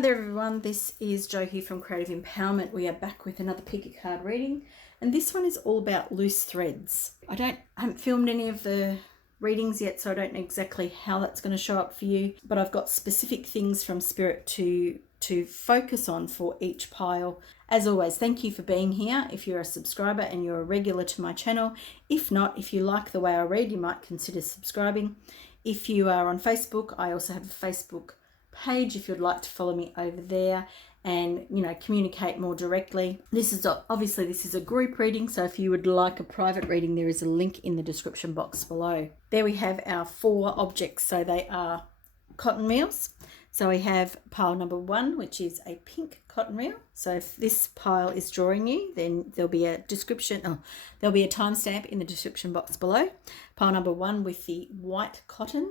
Hi there everyone, this is Jo here from Creative Empowerment. We are back with another pick a card reading, and this one is all about loose threads. I haven't filmed any of the readings yet, so I don't know exactly how that's going to show up for you, but I've got specific things from Spirit to focus on for each pile. As always, thank you for being here. If you're a subscriber and you're a regular to my channel, if not, if you like the way I read, you might consider subscribing. If you are on Facebook, I also have a Facebook page if you'd like to follow me over there and communicate more directly. This is a group reading, so if you would like a private reading, there is a link in the description box below. There we have our 4 objects, so they are cotton reels. So we have pile number 1, which is a pink cotton reel. So if this pile is drawing you, then there'll be a timestamp in the description box below. Pile number 1 with the white cotton.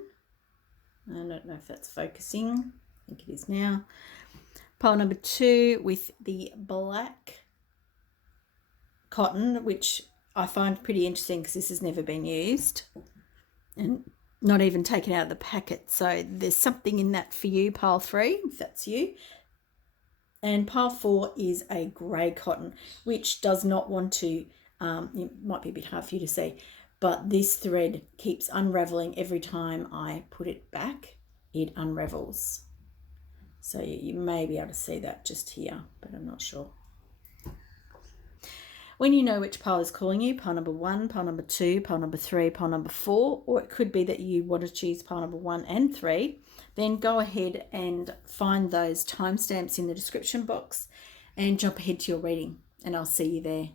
I don't know if that's focusing. I think it is now. Pile number 2 with the black cotton, which I find pretty interesting because this has never been used and not even taken out of the packet. So there's something in that for you, pile 3, if that's you. And pile 4 is a grey cotton, which does not want to, it might be a bit hard for you to see, but this thread keeps unraveling every time I put it back. It unravels. So you may be able to see that just here, but I'm not sure. When you know which pile is calling you, pile number 1, pile number 2, pile number 3, pile number 4, or it could be that you want to choose pile number 1 and 3, then go ahead and find those timestamps in the description box and jump ahead to your reading, and I'll see you there.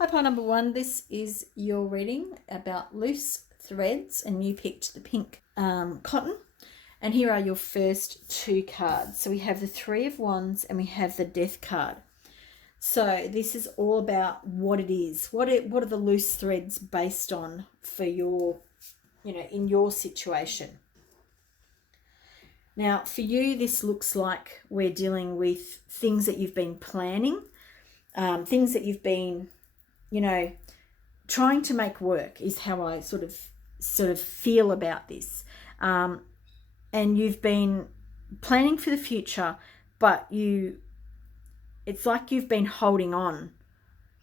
Hi, pile number 1, this is your reading about loose threads, and you picked the pink cotton. And here are your first 2 cards. So we have the 3 of Wands and we have the Death card. So this is all about what it is. What are the loose threads based on for your, in your situation. Now, for you, this looks like we're dealing with things that you've been planning, things that you've been trying to make work is how I sort of feel about this. And you've been planning for the future, but it's like you've been holding on.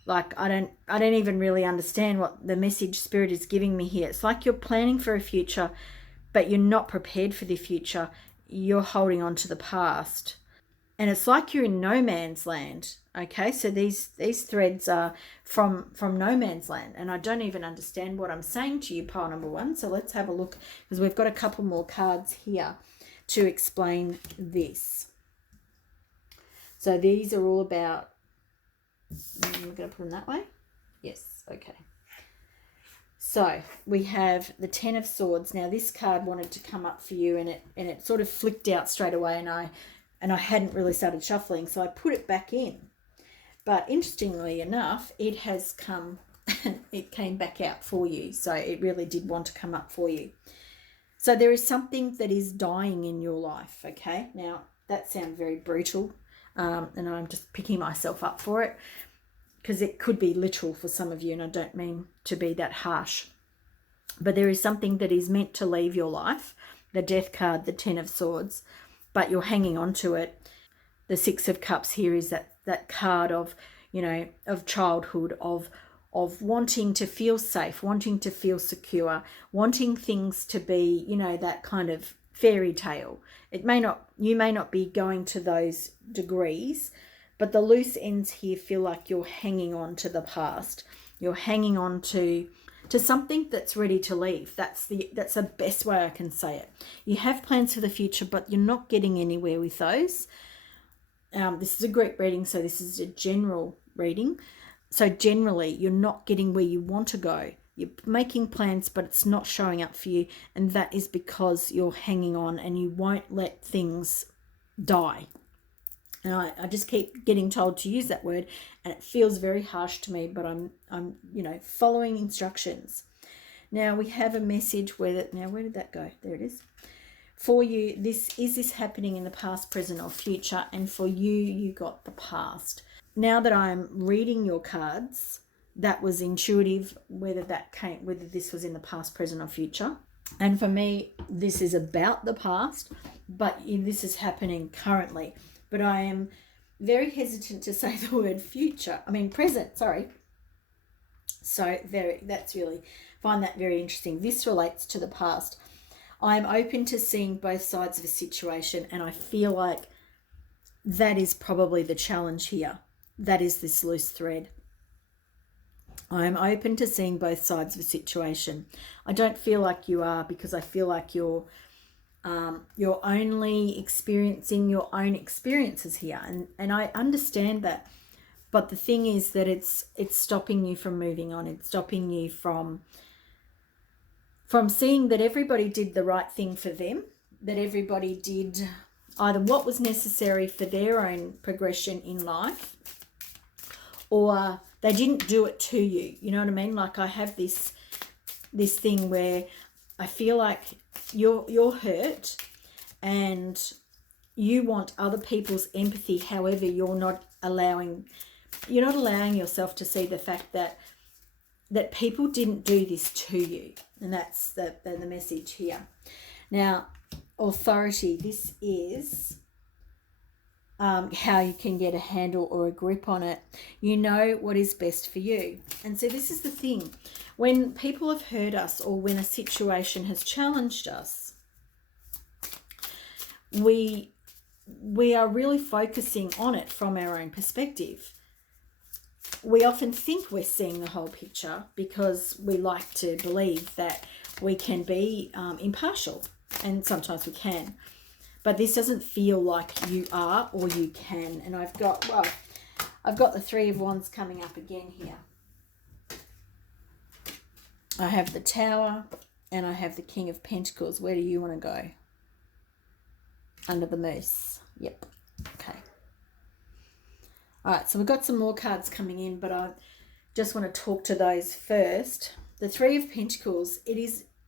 Like I don't even really understand what the message Spirit is giving me here. It's like you're planning for a future, but you're not prepared for the future. You're holding on to the past. And it's like you're in no man's land. Okay, so these threads are from no man's land, and I don't even understand what I'm saying to you, pile number 1. So let's have a look, because we've got a couple more cards here to explain this. So these are all about, I'm going to put them that way. Yes, okay. So we have the 10 of Swords. Now this card wanted to come up for you, and it sort of flicked out straight away, and I hadn't really started shuffling, so I put it back in. But interestingly enough, it has come, it came back out for you. So it really did want to come up for you. So there is something that is dying in your life, okay? Now, that sounds very brutal, and I'm just picking myself up for it because it could be literal for some of you, and I don't mean to be that harsh. But there is something that is meant to leave your life, the Death card, the 10 of Swords, but you're hanging on to it. The 6 of Cups here is that card of, of childhood, of wanting to feel safe, wanting to feel secure, wanting things to be, that kind of fairy tale. You may not be going to those degrees, but the loose ends here feel like you're hanging on to the past. You're hanging on to something that's ready to leave. That's the best way I can say it. You have plans for the future, but you're not getting anywhere with those. This is a group reading, so this is a general reading. So generally, you're not getting where you want to go. You're making plans, but it's not showing up for you, and that is because you're hanging on and you won't let things die. And I just keep getting told to use that word, and it feels very harsh to me, but I'm following instructions. Now we have a message where did that go? There it is. For you, this happening in the past, present, or future? And for you got the past. Now that I'm reading your cards, that was intuitive, whether this was in the past, present, or future. And for me, this is about the past, but this is happening currently. But I am very hesitant to say the word present, sorry. So that's really, find that very interesting. This relates to the past. I'm open to seeing both sides of a situation, and I feel like that is probably the challenge here. That is this loose thread. I'm open to seeing both sides of a situation. I don't feel like you are, because I feel like you're only experiencing your own experiences here, and I understand that. But the thing is that it's stopping you from moving on. It's stopping you from seeing that everybody did the right thing for them, that everybody did either what was necessary for their own progression in life, or they didn't do it to you. You know what I mean? Like, I have this thing where I feel like you're hurt and you want other people's empathy. However, you're not allowing yourself to see the fact that people didn't do this to you. And that's the message here. Now, authority, this is how you can get a handle or a grip on it. You know what is best for you. And so this is the thing. When people have hurt us, or when a situation has challenged us, we are really focusing on it from our own perspective. We often think we're seeing the whole picture because we like to believe that we can be impartial, and sometimes we can. But this doesn't feel like you are or you can. And I've got the Three of Wands coming up again here. I have the Tower and I have the King of Pentacles. Where do you want to go? Under the Moose. Yep. Okay. All right, so we've got some more cards coming in, but I just want to talk to those first. The Three of Pentacles,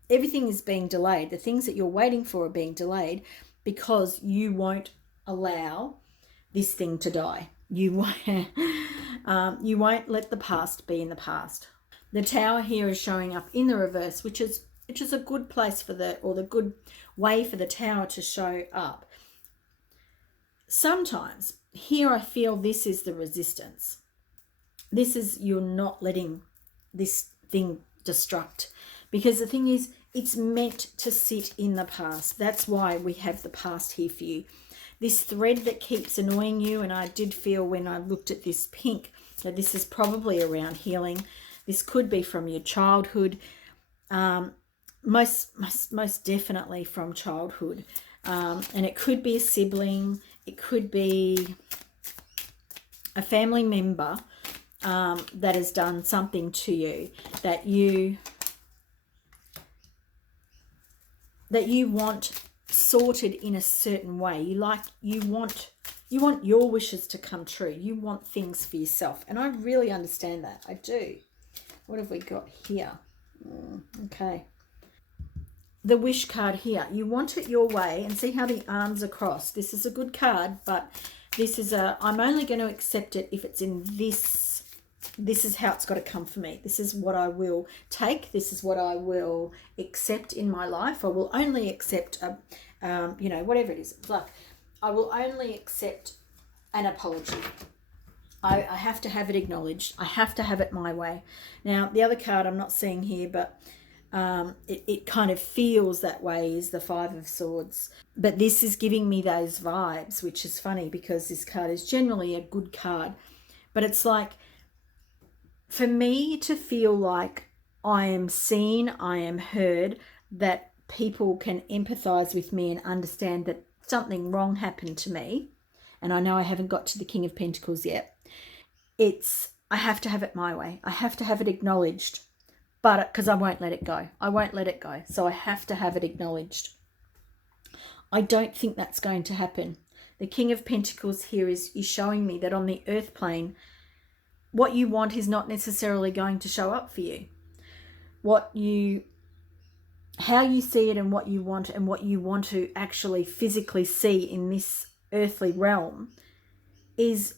everything is being delayed. The things that you're waiting for are being delayed because you won't allow this thing to die. You won't let the past be in the past. The Tower here is showing up in the reverse, which is a good place the good way for the Tower to show up. Sometimes here I feel this is the resistance. This is, you're not letting this thing destruct, because the thing is, it's meant to sit in the past. That's why we have the past here for you. This thread that keeps annoying you, and I did feel when I looked at this pink that this is probably around healing. This could be from your childhood, most definitely from childhood, and it could be a sibling, it could be a family member that has done something to you that you want sorted in a certain way. You want your wishes to come true. You want things for yourself. And I really understand that. I do. What have we got here? Okay. The wish card here. You want it your way, and see how the arms are crossed. This is a good card, but this is I'm only going to accept it if it's in this. This is how it's got to come for me. This is what I will take. This is what I will accept in my life. I will only accept, whatever it is. It's like, I will only accept an apology. I have to have it acknowledged. I have to have it my way. Now, the other card I'm not seeing here, but it kind of feels that way, is the Five of Swords. But this is giving me those vibes, which is funny because this card is generally a good card. But it's like, for me to feel like I am seen, I am heard, that people can empathize with me and understand that something wrong happened to me, and I know I haven't got to the King of Pentacles yet, I have to have it my way. I have to have it acknowledged, but because I won't let it go. I won't let it go. So I have to have it acknowledged. I don't think that's going to happen. The King of Pentacles here is showing me that on the earth plane, what you want is not necessarily going to show up for you. How you see it and what you want to actually physically see in this earthly realm is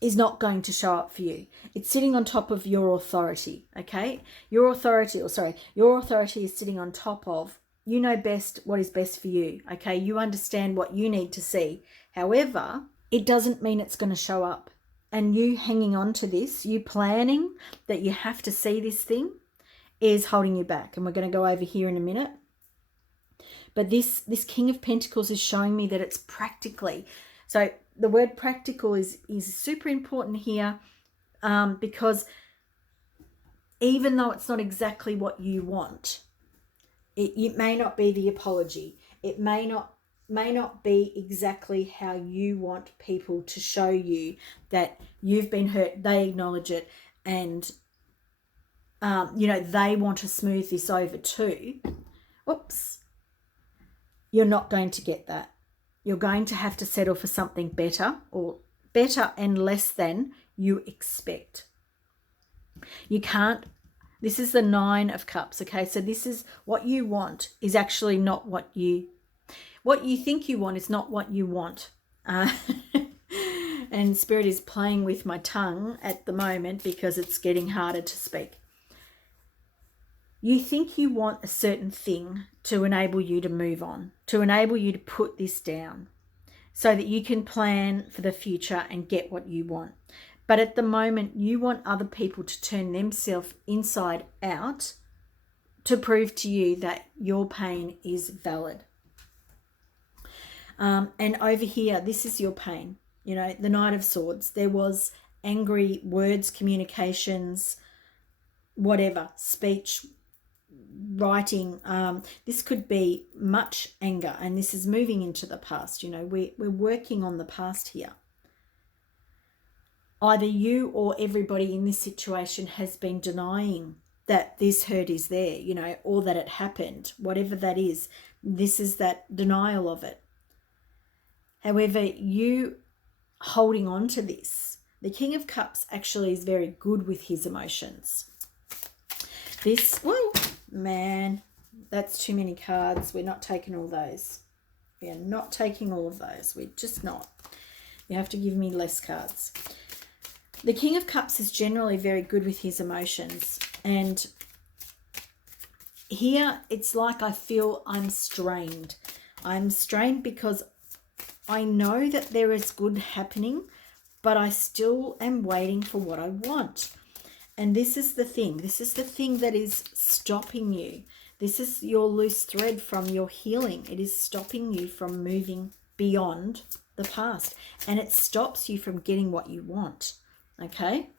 not going to show up for you. It's sitting on top of your authority, okay? Your authority is sitting on top of You know best what is best for you, okay? You understand what you need to see. However, it doesn't mean it's going to show up. And you hanging on to this, you planning that you have to see this thing, is holding you back. And we're going to go over here in a minute. But this King of Pentacles is showing me that it's practically. So the word practical is super important here, because even though it's not exactly what you want, it may not be the apology. It may not be exactly how you want people to show you that you've been hurt. They acknowledge it, and they want to smooth this over too. Oops. You're not going to get that. You're going to have to settle for something better, or better and less than you expect. You can't. This is the 9 of Cups, okay? So this is what you want is actually not what you think you want is not what you want. And Spirit is playing with my tongue at the moment because it's getting harder to speak. You think you want a certain thing to enable you to move on, to enable you to put this down so that you can plan for the future and get what you want. But at the moment, you want other people to turn themselves inside out to prove to you that your pain is valid. And over here, this is your pain. You know, the Knight of Swords. There was angry words, communications, whatever, speech, writing. This could be much anger, and this is moving into the past. You know, we're working on the past here. Either you or everybody in this situation has been denying that this hurt is there, you know, or that it happened, whatever that is. This is that denial of it. However, you holding on to this, the King of Cups actually is very good with his emotions. This, whoa, man, that's too many cards. We're not taking all those. We are not taking all of those. We're just not. You have to give me less cards. The King of Cups is generally very good with his emotions. And here it's like I feel I'm strained. I'm strained because I know that there is good happening, but I still am waiting for what I want. And this is the thing. This is the thing that is stopping you. This is your loose thread from your healing. It is stopping you from moving beyond the past. And it stops you from getting what you want. Okay?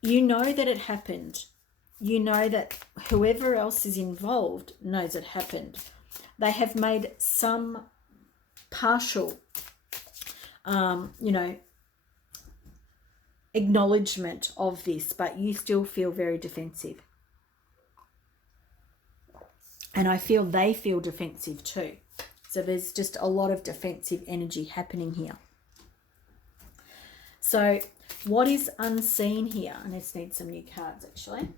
You know that it happened. You know that whoever else is involved knows it happened. They have made some partial, acknowledgement of this, but you still feel very defensive. And I feel they feel defensive too. So there's just a lot of defensive energy happening here. So what is unseen here? I just need some new cards actually.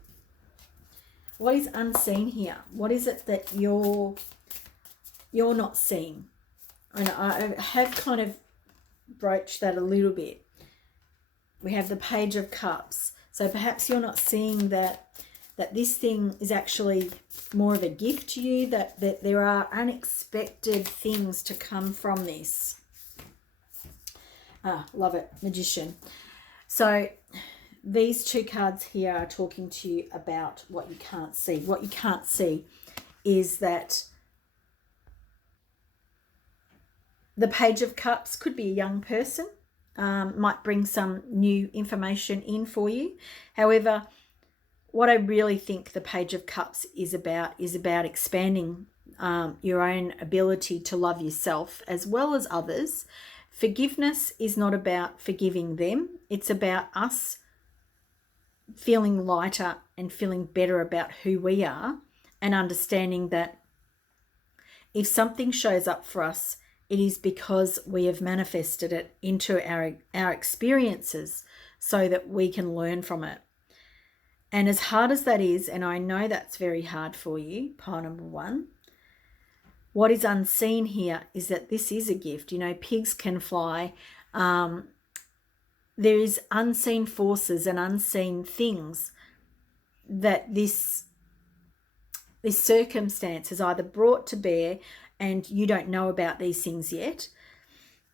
What is unseen here? What is it that you're not seeing? And I have kind of broached that a little bit. We have the Page of Cups. So perhaps you're not seeing that this thing is actually more of a gift to you, that there are unexpected things to come from this. Love it. Magician. So these two cards here are talking to you about what you can't see. What you can't see is that the Page of Cups could be a young person, might bring some new information in for you. However, what I really think the Page of Cups is about expanding your own ability to love yourself as well as others. Forgiveness is not about forgiving them. It's about us feeling lighter and feeling better about who we are, and understanding that if something shows up for us, it is because we have manifested it into our experiences so that we can learn from it. And as hard as that is, and I know that's very hard for you, pile number 1, what is unseen here is that this is a gift. You know, pigs can fly. There is unseen forces and unseen things that this this circumstance is either brought to bear and you don't know about these things yet.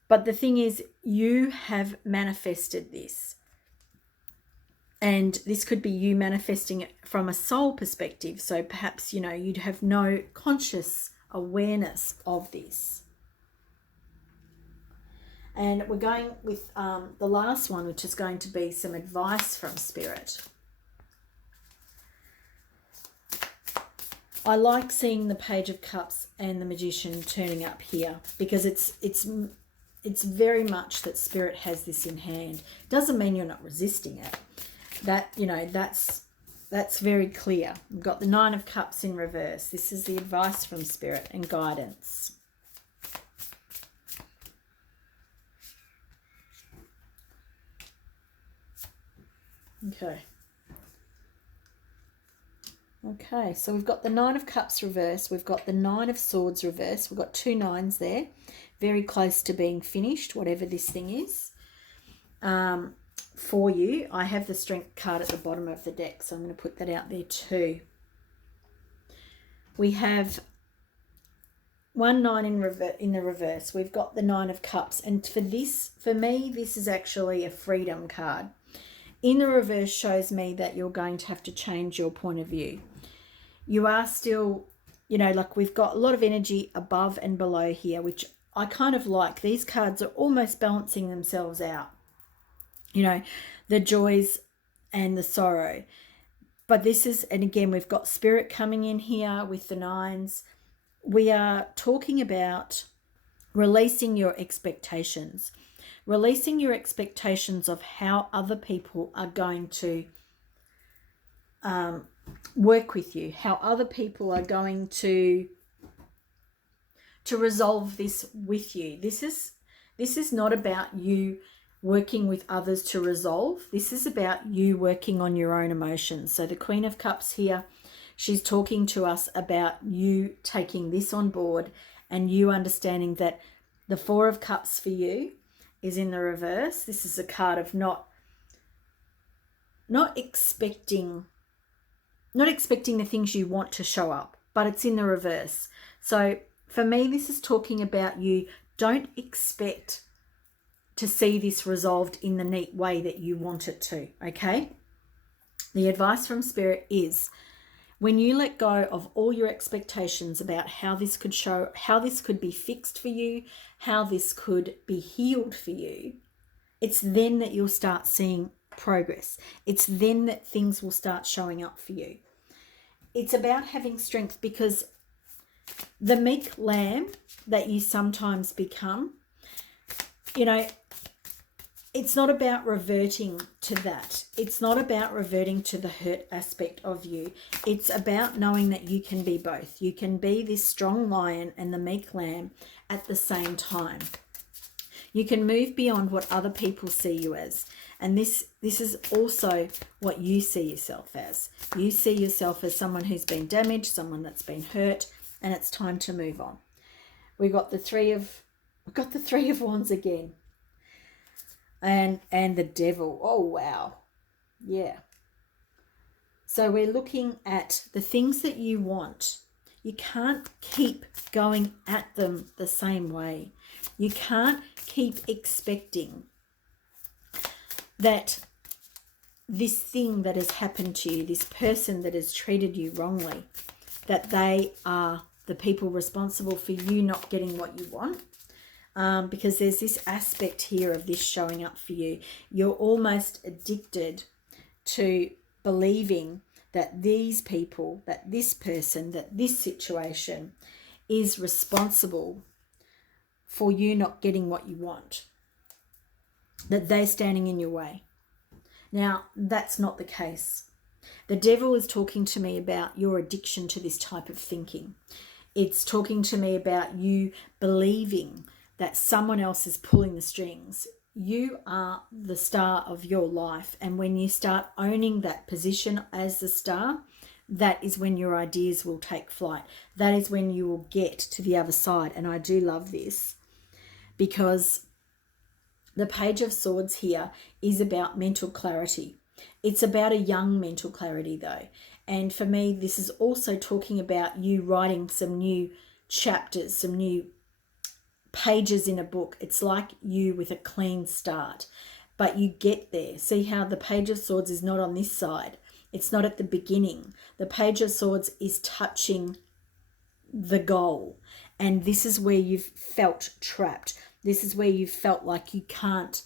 But the thing is, you have manifested this. And this could be you manifesting it from a soul perspective. So perhaps, you'd have no conscious awareness of this. And we're going with the last one, which is going to be some advice from Spirit. I like seeing the Page of Cups and the Magician turning up here, because it's very much that Spirit has this in hand. Doesn't mean you're not resisting it. That's very clear. We've got the Nine of Cups in reverse. This is the advice from Spirit and guidance. Okay, so we've got the Nine of Cups reverse. We've got the Nine of Swords reverse. We've got 2 nines there. Very close to being finished, whatever this thing is. For you, I have the Strength card at the bottom of the deck, so I'm going to put that out there too. We have 1 9 in the reverse. We've got the Nine of Cups, and for me, this is actually a freedom card. In the reverse shows me that you're going to have to change your point of view. You are still, like we've got a lot of energy above and below here, which I kind of like. These cards are almost balancing themselves out. The joys and the sorrow. But this is, and again, we've got Spirit coming in here with the nines. We are talking about releasing your expectations. Releasing your expectations of how other people are going to work with you, how other people are going to resolve this with you. This is not about you working with others to resolve. This is about you working on your own emotions. So the Queen of Cups here, she's talking to us about you taking this on board and you understanding that the Four of Cups for you is in the reverse. This is a card of not expecting the things you want to show up, but it's in the reverse. So for me, this is talking about you don't expect to see this resolved in the neat way that you want it to, okay? The advice from Spirit is when you let go of all your expectations about how this could be fixed for you, how this could be healed for you, it's then that you'll start seeing progress. It's then that things will start showing up for you. It's about having strength, because the meek lamb that you sometimes become, it's not about reverting to that. It's not about reverting to the hurt aspect of you. It's about knowing that you can be both. You can be this strong lion and the meek lamb at the same time. You can move beyond what other people see you as. And this is also what you see yourself as. You see yourself as someone who's been damaged, someone that's been hurt, and it's time to move on. We've got the Three of Wands again. And the Devil. Oh, wow. Yeah. So we're looking at the things that you want. You can't keep going at them the same way. You can't keep expecting that this thing that has happened to you, this person that has treated you wrongly, that they are the people responsible for you not getting what you want. Because there's this aspect here of this showing up for you. You're almost addicted to believing that these people, that this person, that this situation is responsible for you not getting what you want, that they're standing in your way. Now, that's not the case. The Devil is talking to me about your addiction to this type of thinking. It's talking to me about you believing that someone else is pulling the strings. You are the star of your life. And when you start owning that position as the star, that is when your ideas will take flight. That is when you will get to the other side. And I do love this, because the Page of Swords here is about mental clarity. It's about a young mental clarity though. And for me, this is also talking about you writing some new chapters, some new pages in a book. It's like you with a clean start, but you get there. See how the Page of Swords is not on this side. It's not at the beginning. The Page of Swords is touching the goal. And this is where you've felt trapped. This is where you felt like you can't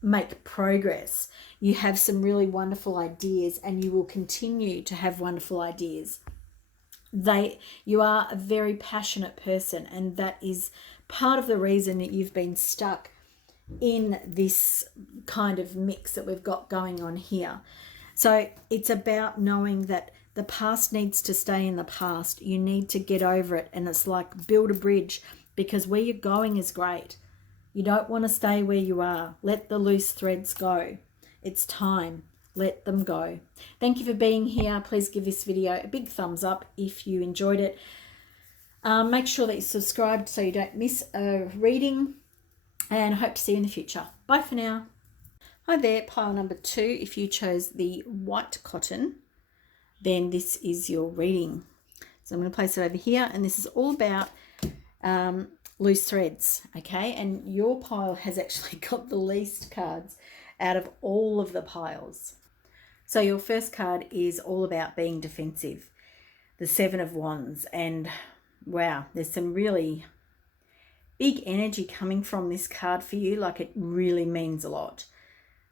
make progress. You have some really wonderful ideas, and you will continue to have wonderful ideas. You are a very passionate person, and that is part of the reason that you've been stuck in this kind of mix that we've got going on here. So it's about knowing that the past needs to stay in the past. You need to get over it, and it's like build a bridge, because where you're going is great. You don't want to stay where you are. Let the loose threads go. It's time. Let them go. Thank you for being here. Please give this video a big thumbs up if you enjoyed it. Make sure that you're subscribed so you don't miss a reading, and I hope to see you in the future. Bye for now. Hi there, pile number 2. If you chose the white cotton, then this is your reading. So I'm going to place it over here, and this is all about loose threads, okay? And your pile has actually got the least cards out of all of the piles. So your first card is all about being defensive, the 7 of Wands, and wow, there's some really big energy coming from this card for you, like it really means a lot.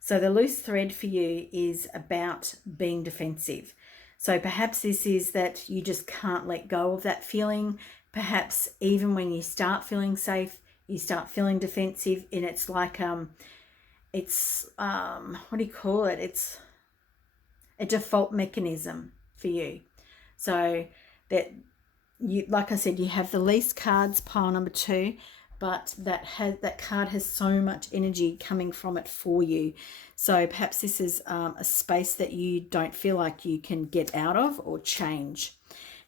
So the loose thread for you is about being defensive. So perhaps this is that you just can't let go of that feeling. Perhaps even when you start feeling safe, you start feeling defensive, and it's like what do you call it? It's a default mechanism for you. So that you, like I said, you have the least cards, pile number 2, but that card has so much energy coming from it for you. So perhaps this is a space that you don't feel like you can get out of or change.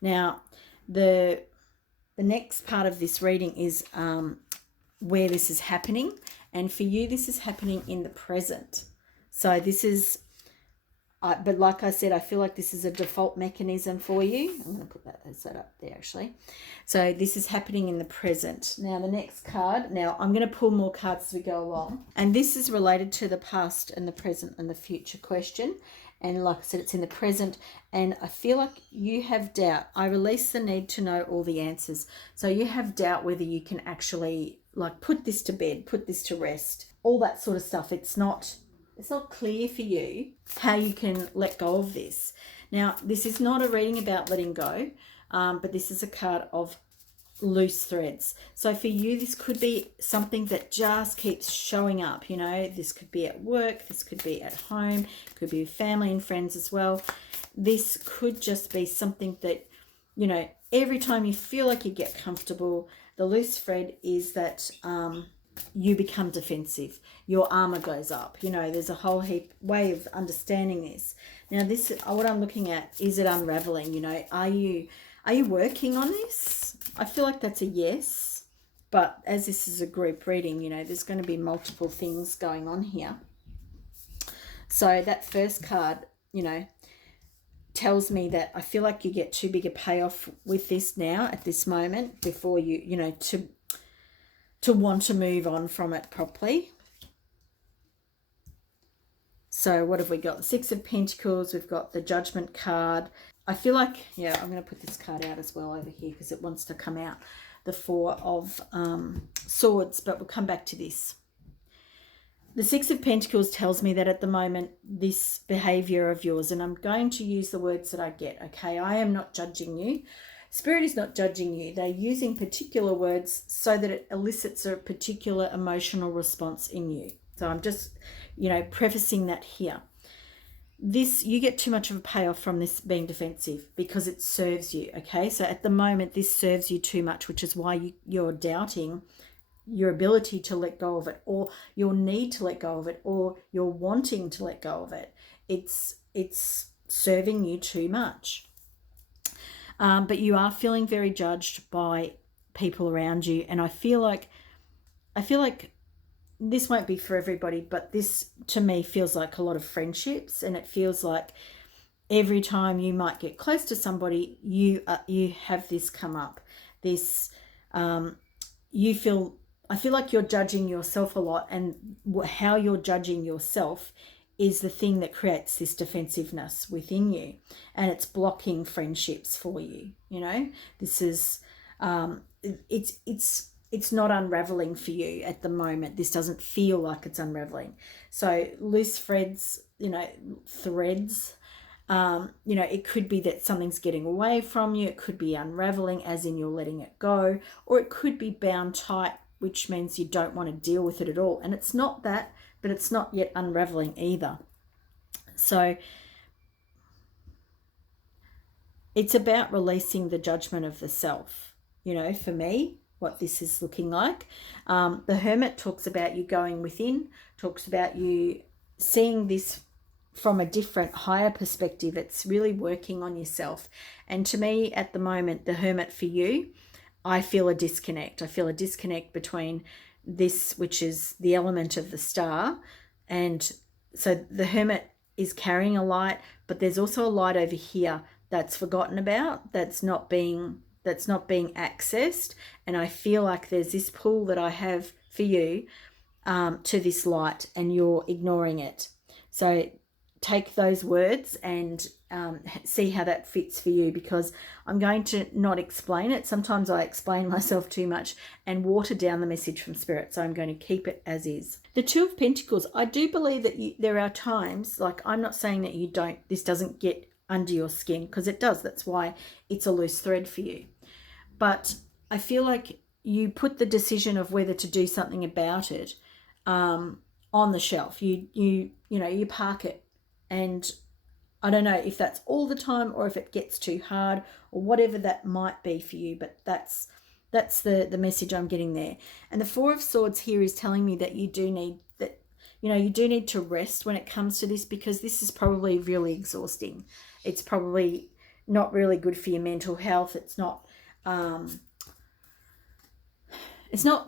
Now, the next part of this reading is where this is happening. And for you, this is happening in the present. So this is, but like I said, I feel like this is a default mechanism for you. I'm going to put that up there actually. So this is happening in the present. Now the next card, now I'm going to pull more cards as we go along. And this is related to the past and the present and the future question. And like I said, it's in the present, and I feel like you have doubt. I release the need to know all the answers. So you have doubt whether you can actually like put this to bed, put this to rest, all that sort of stuff. It's not clear for you how you can let go of this. Now, this is not a reading about letting go, but this is a card of loose threads. So for you, this could be something that just keeps showing up. You know, this could be at work, this could be at home, it could be with family and friends as well. This could just be something that, you know, every time you feel like you get comfortable, the loose thread is that you become defensive. Your armor goes up. You know, there's a whole heap way of understanding this. Now, this, what I'm looking at, is it unraveling? You know, are you working on this? I feel like that's a yes, but as this is a group reading, you know, there's going to be multiple things going on here. So that first card, you know, tells me that I feel like you get too big a payoff with this now at this moment before you know, to want to move on from it properly. So what have we got? The 6 of Pentacles. We've got the Judgment card. I feel like, yeah, I'm going to put this card out as well over here because it wants to come out. The 4 of Swords, but we'll come back to this. The 6 of Pentacles tells me that at the moment, this behavior of yours, and I'm going to use the words that I get, okay? I am not judging you. Spirit is not judging you. They're using particular words so that it elicits a particular emotional response in you. So I'm just, you know, prefacing that here. This, you get too much of a payoff from this being defensive because it serves you, okay? So at the moment, this serves you too much, which is why you're doubting your ability to let go of it, or your need to let go of it, or you're wanting to let go of it. It's serving you too much. But you are feeling very judged by people around you, and I feel like this won't be for everybody, but this to me feels like a lot of friendships, and it feels like every time you might get close to somebody, you have this come up. This you feel I feel like you're judging yourself a lot, and how you're judging yourself is the thing that creates this defensiveness within you, and it's blocking friendships for you. You know, this is it's not unraveling for you at the moment. This doesn't feel like it's unraveling. So loose threads, threads. It could be that something's getting away from you. It could be unraveling, as in you're letting it go, or it could be bound tight, which means you don't want to deal with it at all. And it's not that, but it's not yet unraveling either. So it's about releasing the judgment of the self. For me, what this is looking like. The Hermit talks about you going within, talks about you seeing this from a different, higher perspective. It's really working on yourself. And to me, at the moment, the Hermit for you, I feel a disconnect. I feel a disconnect between this, which is the element of the star. And so the Hermit is carrying a light, but there's also a light over here that's forgotten about, that's not being accessed. And I feel like there's this pull that I have for you to this light, and you're ignoring it. So take those words and see how that fits for you, because I'm going to not explain it. Sometimes I explain myself too much and water down the message from Spirit, so I'm going to keep it as is. The Two of Pentacles, I do believe that there are times, like, I'm not saying that this doesn't get under your skin, because it does. That's why it's a loose thread for you. But I feel like you put the decision of whether to do something about it on the shelf. You park it. And I don't know if that's all the time or if it gets too hard or whatever that might be for you, but that's the message I'm getting there. And the Four of Swords here is telling me that you do need to rest when it comes to this, because this is probably really exhausting. It's probably not really good for your mental health. It's not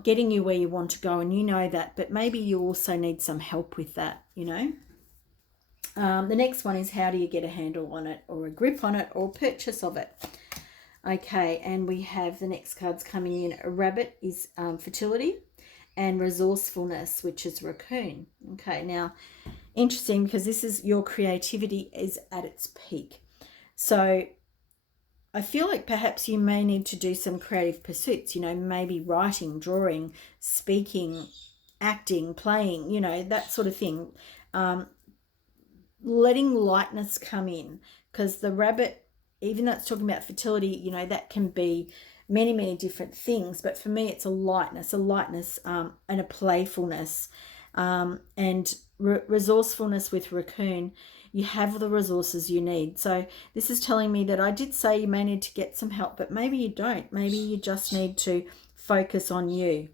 getting you where you want to go, and you know that, but maybe you also need some help with that, The next one is, how do you get a handle on it, or a grip on it, or purchase of it? Okay, and we have the next cards coming in. A rabbit is fertility, and resourcefulness, which is raccoon. Okay, now interesting, because this is your creativity is at its peak. So I feel like perhaps you may need to do some creative pursuits, maybe writing, drawing, speaking, acting, playing, that sort of thing. Letting lightness come in, because the rabbit, even though it's talking about fertility, that can be many, many different things. But for me, it's a lightness and a playfulness, and resourcefulness with raccoon. You have the resources you need. So this is telling me that I did say you may need to get some help, but maybe you don't. Maybe you just need to focus on you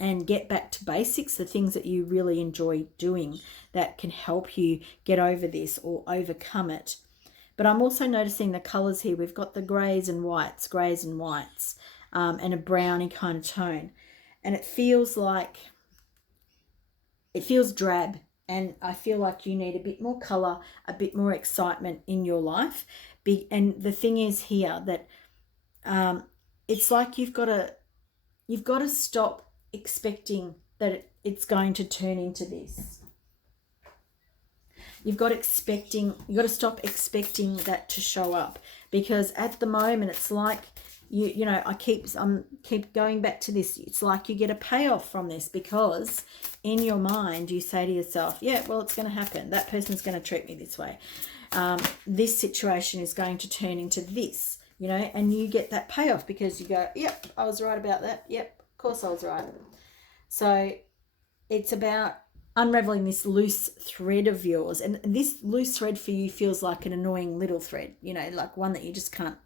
and get back to basics, the things that you really enjoy doing that can help you get over this or overcome it. But I'm also noticing the colours here. We've got the greys and whites, and a browny kind of tone. And it feels drab. And I feel like you need a bit more colour, a bit more excitement in your life. And the thing is here that it's like you've got to stop expecting that it's going to turn into this. You've got to stop expecting that to show up, because at the moment it's like I keep going back to this. It's like you get a payoff from this, because in your mind you say to yourself, yeah, well, it's going to happen. That person's going to treat me this way. This situation is going to turn into this, and you get that payoff because you go, yep, I was right about that. Yep, of course I was right. So it's about unraveling this loose thread of yours. And this loose thread for you feels like an annoying little thread, like one that you just can't,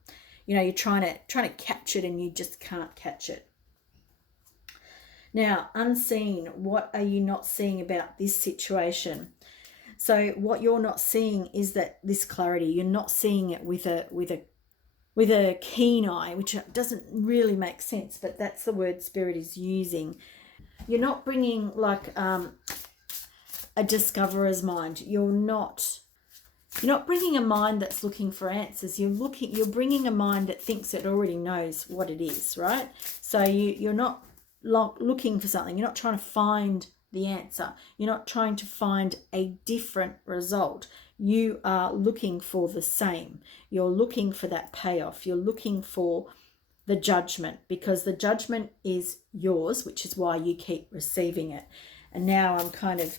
you're trying to catch it and you just can't catch it. Now, unseen, what are you not seeing about this situation? So what you're not seeing is that this clarity, you're not seeing it with a keen eye, which doesn't really make sense, but that's the word Spirit is using. You're not bringing like a discoverer's mind. You're not bringing a mind that's looking for answers. You're bringing a mind that thinks it already knows what it is, right? So you're not looking for something. You're not trying to find the answer. You're not trying to find a different result. You are looking for the same. You're looking for that payoff. You're looking for the judgment, because the judgment is yours, which is why you keep receiving it. And now I'm kind of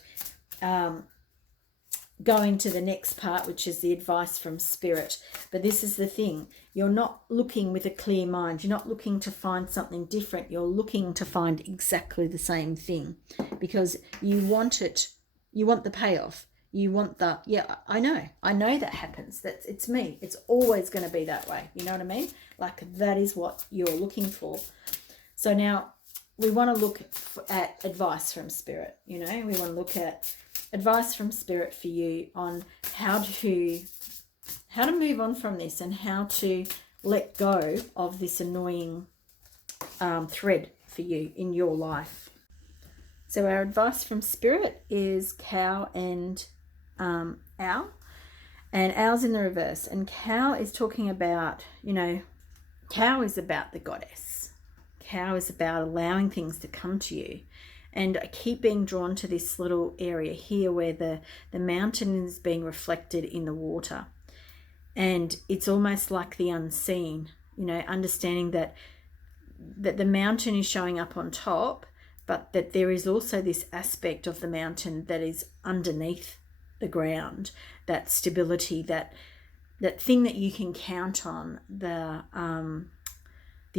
going to the next part, which is the advice from Spirit. But this is the thing. You're not looking with a clear mind. You're not looking to find something different. You're looking to find exactly the same thing, because you want it. You want the payoff. You want the, yeah, I know that happens. It's me. It's always going to be that way. You know what I mean? Like, that is what you're looking for. So now we want to look at advice from Spirit. You know, we want to look at advice from Spirit for you on how to move on from this, and how to let go of this annoying thread for you in your life. So our advice from Spirit is Cow and Owl, and Owl's in the reverse, and Cow is talking about, you know, Cow is about the goddess. Cow is about allowing things to come to you. And I keep being drawn to this little area here where the mountain is being reflected in the water. And it's almost like the unseen, you know, understanding that the mountain is showing up on top, but that there is also this aspect of the mountain that is underneath the ground, that stability, that thing that you can count on, the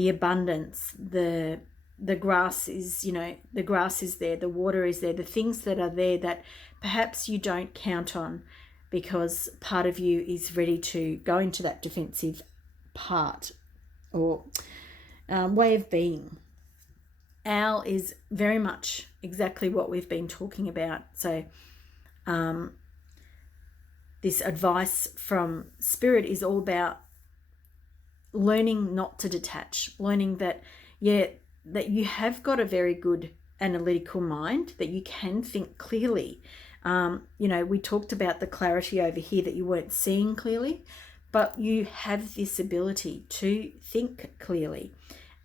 abundance, the grass is, you know, the grass is there, the water is there, the things that are there that perhaps you don't count on because part of you is ready to go into that defensive part or way of being. Owl is very much exactly what we've been talking about. So this advice from Spirit is all about learning not to detach, learning that, that you have got a very good analytical mind, that you can think clearly. You know, we talked about the clarity over here, that you weren't seeing clearly, but you have this ability to think clearly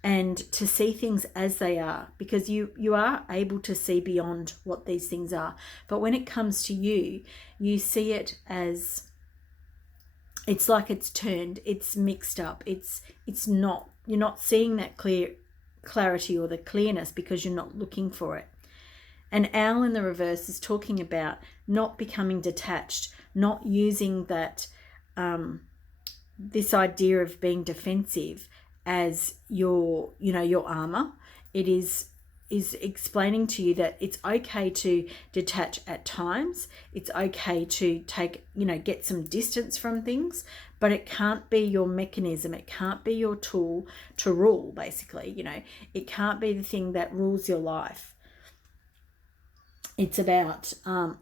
and to see things as they are, because you are able to see beyond what these things are. But when it comes to you, you see it as, it's like it's turned, it's mixed up, it's not, you're not seeing that clarity or the clearness because you're not looking for it. And Owl in the reverse is talking about not becoming detached, not using that this idea of being defensive as your, you know, your armor. It is explaining to you that it's okay to detach at times. It's okay to take, you know, get some distance from things, but it can't be your mechanism. It can't be your tool to rule, basically. You know, it can't be the thing that rules your life. It's about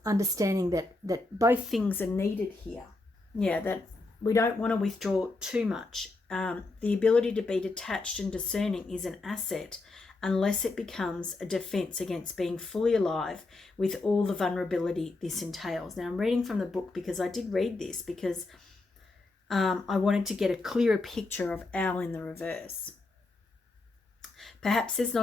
understanding that both things are needed here. Yeah, that we don't want to withdraw too much. The ability to be detached and discerning is an asset unless it becomes a defense against being fully alive with all the vulnerability this entails. Now, I'm reading from the book because I did read this because I wanted to get a clearer picture of Owl in the reverse. Perhaps there's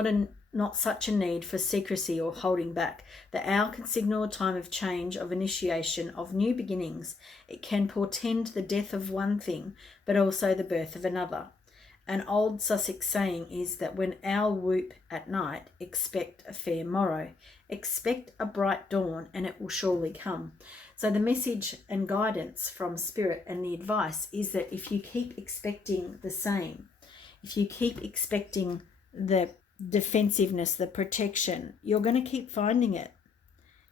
not such a need for secrecy or holding back. The owl can signal a time of change, of initiation, of new beginnings. It can portend the death of one thing, but also the birth of another. An old Sussex saying is that when owl whoop at night, expect a fair morrow. Expect a bright dawn, and it will surely come. So the message and guidance from Spirit and the advice is that if you keep expecting the same, if you keep expecting the defensiveness, the protection, you're going to keep finding it.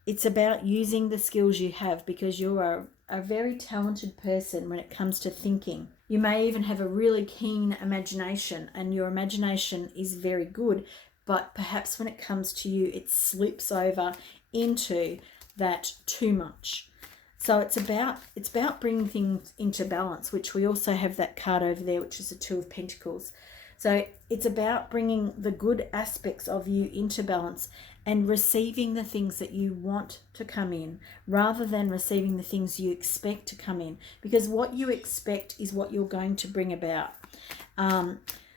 It's about using the skills you have, because you are a very talented person when it comes to thinking. You may even have a really keen imagination, and your imagination is very good, but perhaps when it comes to you, it slips over into that too much. So it's about bringing things into balance, which we also have that card over there, which is the Two of Pentacles. So it's about bringing the good aspects of you into balance and receiving the things that you want to come in rather than receiving the things you expect to come in, because what you expect is what you're going to bring about.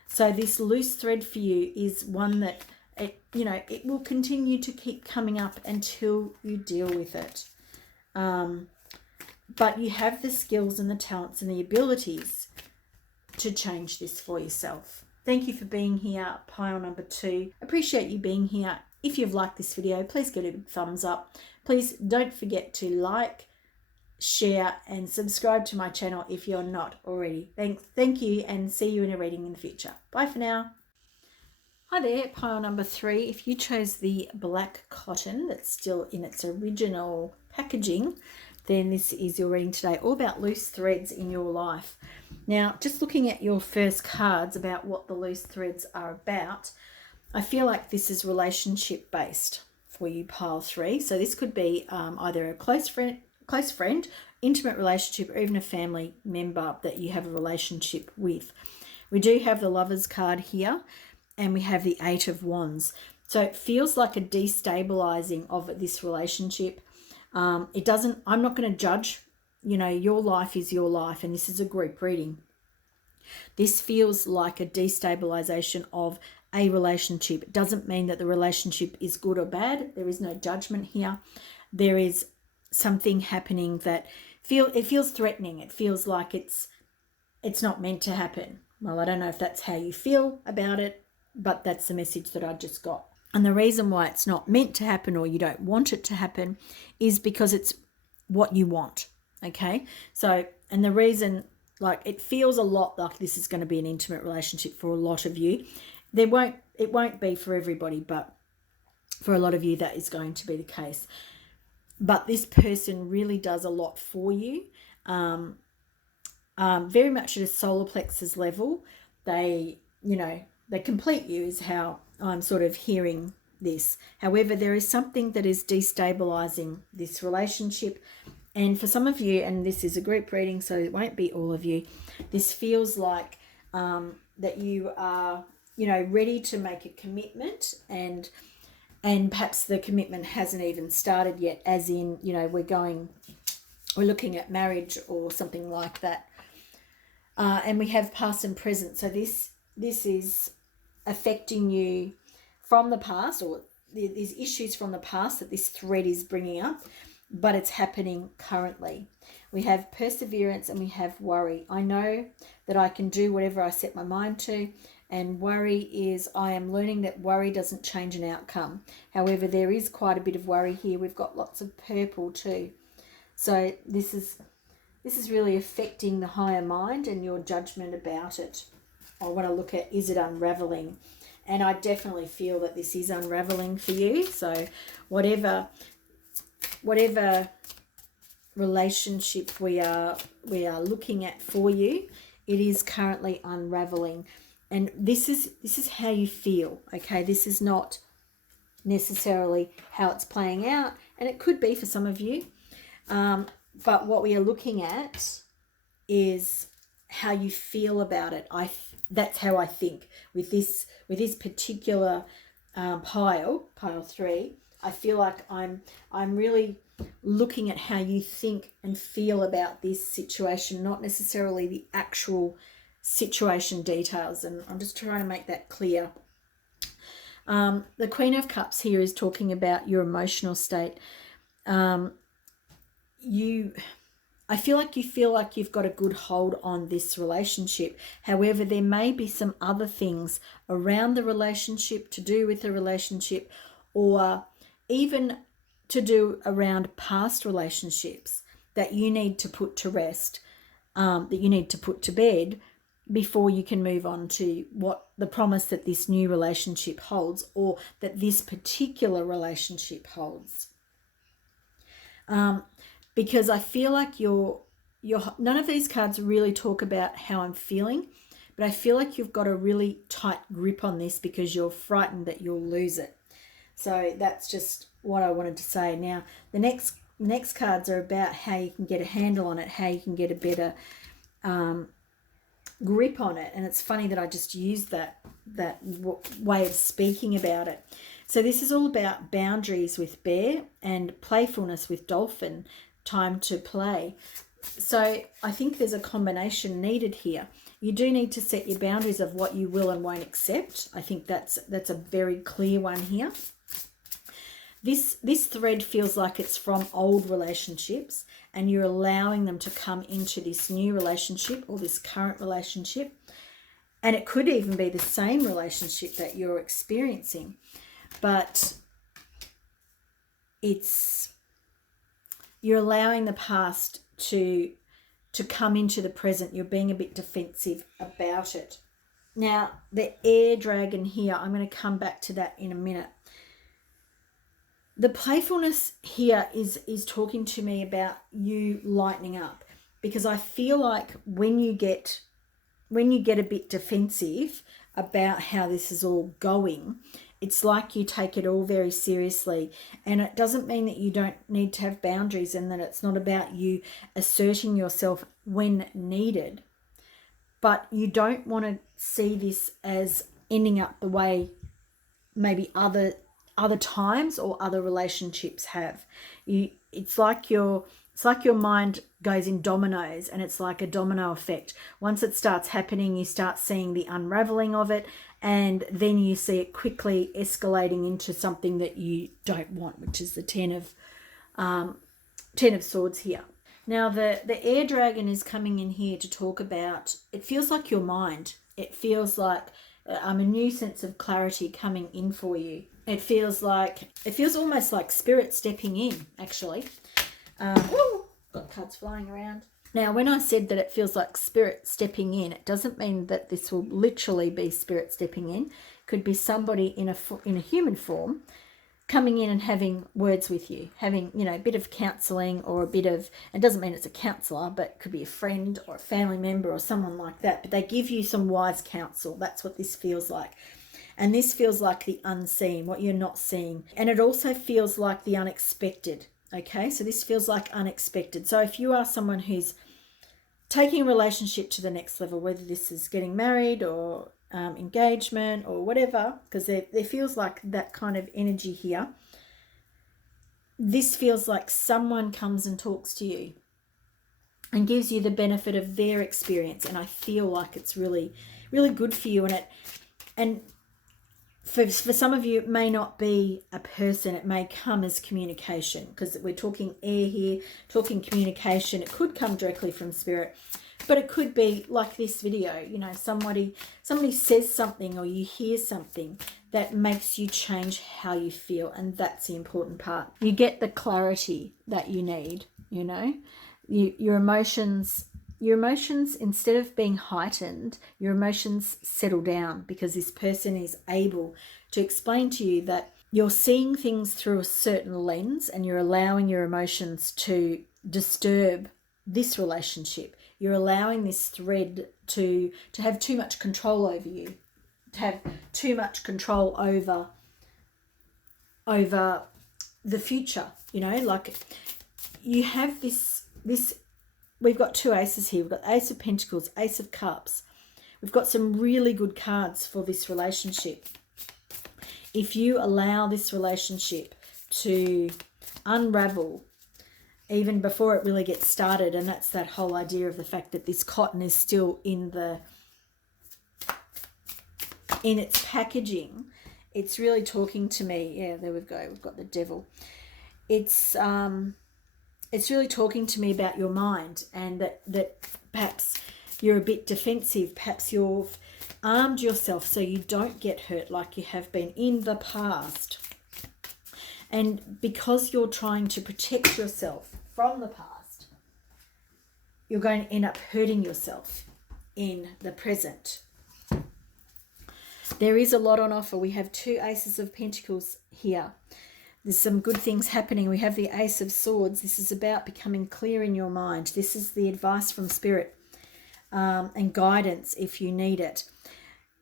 So this loose thread for you is one that it will continue to keep coming up until you deal with it. But you have the skills and the talents and the abilities to change this for yourself. Thank you for being here, pile number 2. Appreciate you being here. If you've liked this video, please give it a thumbs up. Please don't forget to like, share and subscribe to my channel if you're not already. Thank you, and see you in a reading in the future. Bye for now. Hi there, pile number 3. If you chose the black cotton that's still in its original packaging, then this is your reading today, all about loose threads in your life. Now, just looking at your first cards about what the loose threads are about, I feel like this is relationship based for you, pile 3. So this could be either a close friend, intimate relationship, or even a family member that you have a relationship with. We do have the Lovers card here, and we have the 8 of Wands. So it feels like a destabilizing of this relationship. I'm not going to judge, your life is your life, and this is a group reading. This feels like a destabilization of a relationship. It doesn't mean that the relationship is good or bad. There is no judgment here. There is something happening that feels threatening. It feels like it's not meant to happen. Well, I don't know if that's how you feel about it, but that's the message that I just got. And the reason why it's not meant to happen, or you don't want it to happen, is because it's what you want. Okay? So, and the reason, it feels a lot like this is going to be an intimate relationship for a lot of you. It won't be for everybody, but for a lot of you that is going to be the case. But this person really does a lot for you. Very much at a solar plexus level. They complete you is how I'm sort of hearing this. However, there is something that is destabilizing this relationship. And for some of you, and this is a group reading, so it won't be all of you, this feels like that you are, ready to make a commitment, and perhaps the commitment hasn't even started yet, as in, we're looking at marriage or something like that. And we have past and present. So this is affecting you from the past, or these issues from the past that this thread is bringing up, but it's happening currently. We have perseverance and we have worry. I know that I can do whatever I set my mind to, and worry is, I am learning that worry doesn't change an outcome. However, there is quite a bit of worry here. We've got lots of purple too. So this is really affecting the higher mind and your judgment about it. I want to look at, is it unraveling? And I definitely feel that this is unraveling for you. So whatever relationship we are looking at for you, it is currently unraveling. And this is how you feel, okay? This is not necessarily how it's playing out, and it could be for some of you. But what we are looking at is how you feel about it. That's how I think with this particular pile 3. I feel like I'm really looking at how you think and feel about this situation, not necessarily the actual situation details, and I'm just trying to make that clear. The Queen of Cups here is talking about your emotional state. I feel like you feel like you've got a good hold on this relationship. However, there may be some other things around the relationship, to do with the relationship, or even to do around past relationships that you need to put to rest, that you need to put to bed before you can move on to what the promise that this new relationship holds, or that this particular relationship holds. Because I feel like none of these cards really talk about how I'm feeling, but I feel like you've got a really tight grip on this because you're frightened that you'll lose it. So that's just what I wanted to say. Now, the next cards are about how you can get a handle on it, how you can get a better grip on it. And it's funny that I just used that way of speaking about it. So this is all about boundaries with bear and playfulness with dolphin, time to play. So I think there's a combination needed here. You do need to set your boundaries of what you will and won't accept. I think that's a very clear one here. This thread feels like it's from old relationships, and you're allowing them to come into this new relationship or this current relationship. And it could even be the same relationship that you're experiencing, but you're allowing the past to come into the present. You're being a bit defensive about it. Now, the air dragon here, I'm going to come back to that in a minute. The playfulness here is talking to me about you lightening up, because I feel like when you get a bit defensive about how this is all going, it's like you take it all very seriously. And it doesn't mean that you don't need to have boundaries, and that it's not about you asserting yourself when needed. But you don't want to see this as ending up the way maybe other times or other relationships have. It's like your mind goes in dominoes, and it's like a domino effect. Once it starts happening, you start seeing the unraveling of it, and then you see it quickly escalating into something that you don't want, which is the Ten of Swords here. Now, the air dragon is coming in here to talk about, it feels like your mind. It feels like a new sense of clarity coming in for you. It feels almost like spirit stepping in, actually. Got cards flying around. Now, when I said that it feels like spirit stepping in, it doesn't mean that this will literally be spirit stepping in. It could be somebody in a human form coming in and having words with you, having, a bit of counselling, or a bit of, it doesn't mean it's a counsellor, but it could be a friend or a family member or someone like that. But they give you some wise counsel. That's what this feels like. And this feels like the unseen, what you're not seeing. And it also feels like the unexpected. Okay, so this feels like unexpected. So if you are someone who's taking a relationship to the next level, whether this is getting married or engagement or whatever, because there feels like that kind of energy here. This feels like someone comes and talks to you and gives you the benefit of their experience. And I feel like it's really, really good for you. And for some of you, it may not be a person. It may come as communication, because we're talking air here, talking communication. It could come directly from spirit, but it could be like this video. Somebody says something, or you hear something that makes you change how you feel, and that's the important part. You get the clarity that you need. Your emotions, instead of being heightened, your emotions settle down, because this person is able to explain to you that you're seeing things through a certain lens, and you're allowing your emotions to disturb this relationship. You're allowing this thread to have too much control over you, to have too much control over the future. Like you have this. We've got two aces here. We've got Ace of Pentacles, Ace of Cups. We've got some really good cards for this relationship. If you allow this relationship to unravel even before it really gets started, and that's that whole idea of the fact that this cotton is still in its packaging, it's really talking to me. Yeah, there we go. We've got the Devil. It's really talking to me about your mind, and that perhaps you're a bit defensive. Perhaps you've armed yourself so you don't get hurt like you have been in the past. And because you're trying to protect yourself from the past, you're going to end up hurting yourself in the present. There is a lot on offer. We have two Aces of Pentacles here. There's some good things happening. We have the Ace of Swords. This is about becoming clear in your mind. This is the advice from Spirit and guidance if you need it.